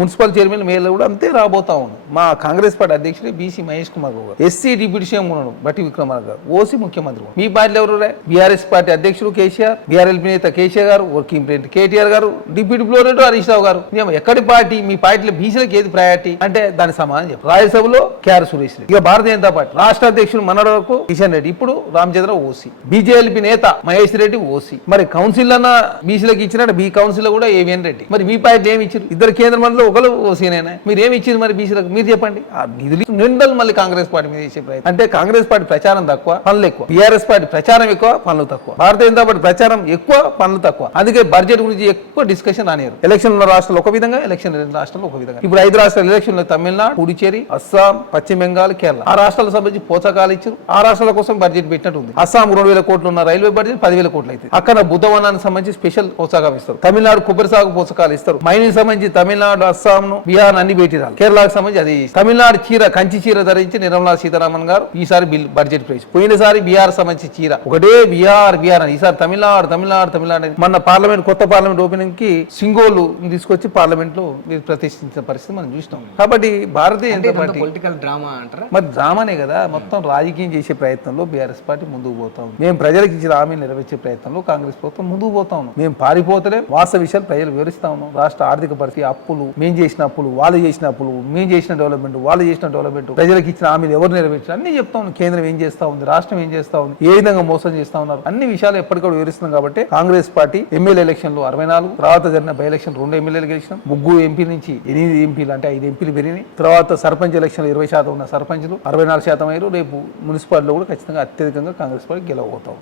మున్సిపల్ చైర్మన్ మేలు కూడా అంతే రాబోతా ఉంది. మా కాంగ్రెస్ పార్టీ అధ్యక్షుడు బీసీ మహేష్ కుమార్ గారు, ఎస్సీ డిప్యూటీ సీఎం ఉన్నాడు బట్టి విక్రమార్ గారు, ఓసీ ముఖ్యమంత్రి. మీ పార్టీలో ఎవరు? బీఆర్ఎస్ పార్టీ అధ్యక్షుడు కేసీఆర్, బీఆర్ఎల్పీ నేత కేసీఆర్ గారు, వర్కింగ్ ప్రెసిడెంట్ కేటీఆర్ గారు, డిప్యూటీ ఫ్లోరెట్ హరీష్ రావు గారు. ఎక్కడి పార్టీ? మీ పార్టీలో బీసీలకు ఏది ప్రయారిటీ అంటే దాని సమాధానం చెప్పారు. రాజ్యసభలో కేఆర్ సురేష్ రెడ్డి. ఇక భారతీయ జనతా పార్టీ రాష్ట్ర అధ్యక్షుడు మన్నడ వరకు కిషన్ రెడ్డి, ఇప్పుడు రామచంద్ర ఓసీ. బీజేపీ నేత మహేష్ రెడ్డి ఓసీ. మరి కౌన్సిల్ అన్న బీసీలకు ఇచ్చినట్టు బీ కౌన్సిల్ కూడా ఏవిఎన్ రెడ్డి. మరి మీ పార్టీ ఏమి ఇచ్చారు? ఇద్దరు కేంద్ర మంత్రులు ఒకరు ఓసీనేనా? మీరు ఏమి ఇచ్చారు మరి బీసీలకు? మీరు చెప్పండి. ఆ నిధులు నిందలు మళ్ళీ కాంగ్రెస్ పార్టీ మీద చేసే ప్రయత్నం. అంటే కాంగ్రెస్ పార్టీ ప్రచారం తక్కువ, పనులు ఎక్కువ. బీఆర్ఎస్ పార్టీ ప్రచారం ఎక్కువ, పనులు తక్కువ. భారతీయ జనతా పార్టీ ప్రచారం ఎక్కువ, పనులు తక్కువ. అందుకే బడ్జెట్ గురించి ఎక్కువ డిస్కషన్ రానియరు. ఎలక్షన్ ఉన్న రాష్ట్రాలు ఒక విధంగా, ఎలక్షన్ రాష్ట్రాలు ఒక విధంగా. ఇప్పుడు 5 రాష్ట్రాల ఎలక్షన్లు తమిళనాడు, పుదుచ్చేరి, అస్సాం, పశ్చిమ బెంగాల్, కేరళ. ఆ రాష్ట్రాలకు సంబంధించి పోచకాలు ఇచ్చారు. ఆ రాష్ట్రాల కోసం బడ్జెట్ పెట్టినట్టు ఉంది. అస్సాం 2,000 కోట్లు ఉన్న రైల్వే బడ్జెట్ 10,000 కోట్లు అయితే అక్కడ బుద్ధవనానికి సంబంధించి స్పెషల్ పోచకాలు ఇస్తారు. తమిళనాడు కొబ్బరి సాగు పోచకాలు ఇస్తారు. మైనింగ్ సంబంధించి తమిళనాడు, అస్సాం, బీహార్ అన్ని పెట్టిరాలి. కేరళకు సంబంధించి అది తమిళనాడు చీర, కంచి చీర ధరించి నిర్మలా సీతారామన్ గారు ఈసారి బిల్ బడ్జెట్ ప్రైస్. పోయినసారి బీహార్ సంబంధించి చీర ఒకటే బీహార్ అని, ఈసారి తమిళనాడు. మన పార్లమెంట్, కొత్త పార్లమెంట్ ఓపెనింగ్ కి సింగోలు తీసుకొచ్చి పార్లమెంట్ లో ప్రతిష్ఠించిన పరిస్థితి మనం చూసినాం. కాబట్టి భారతీయ జనతా పార్టీ పొలిటికల్ డ్రామా అంటారా? మరి డ్రామానే కదా. మొత్తం రాజకీయం చేసే ప్రయత్నంలో బీఆర్ఎస్ పార్టీ ముందుకు పోతా ఉంది. మేము ప్రజలకు ఇచ్చిన హామీలు నెరవేర్చే ప్రయత్నంలో కాంగ్రెస్ ప్రభుత్వం ముందుకు పోతా ఉన్నాం. మేము పారిపోతలే, వాస్తవ విషయాలు ప్రజలు వివరిస్తా ఉన్నాం. రాష్ట్ర ఆర్థిక పరిస్థితి, అప్పులు, మేము చేసిన అప్పులు, వాళ్ళు చేసిన అప్పులు, మేము చేసిన డెవలప్మెంట్, వాళ్ళు చేసిన డెవలప్మెంట్, ప్రజలకు ఇచ్చిన హామీలు ఎవరు నెరవేర్చారు అన్ని చెప్తా ఉన్నాం. కేంద్రం ఏం చేస్తా ఉంది, రాష్ట్రం ఏం చేస్తా ఉంది, ఏ విధంగా మోసం చేస్తా ఉన్నారు, అన్ని విషయాలు ఎప్పటికప్పుడు వివరిస్తున్నాం. కాబట్టి కాంగ్రెస్ పార్టీ ఎమ్మెల్యే ఎలక్షన్లు 64, తర్వాత జరిగిన బై ఎలక్షన్ 2 ఎమ్మెల్యేలు గెలిచినాం. 3 ఎంపీ నుంచి 8 ఎంపీలు అంటే 5 ఎంపీలు పెరిగినాయి. తర్వాత సర్పంచ్ ఎలక్షన్ 20% ఉన్న సర్పంచ్లు 64% అయ్యారు. రేపు మున్సిపాలిటీలో కూడా ఖచ్చితంగా అత్యధికంగా కాంగ్రెస్ పార్టీ గెలవబోతాం.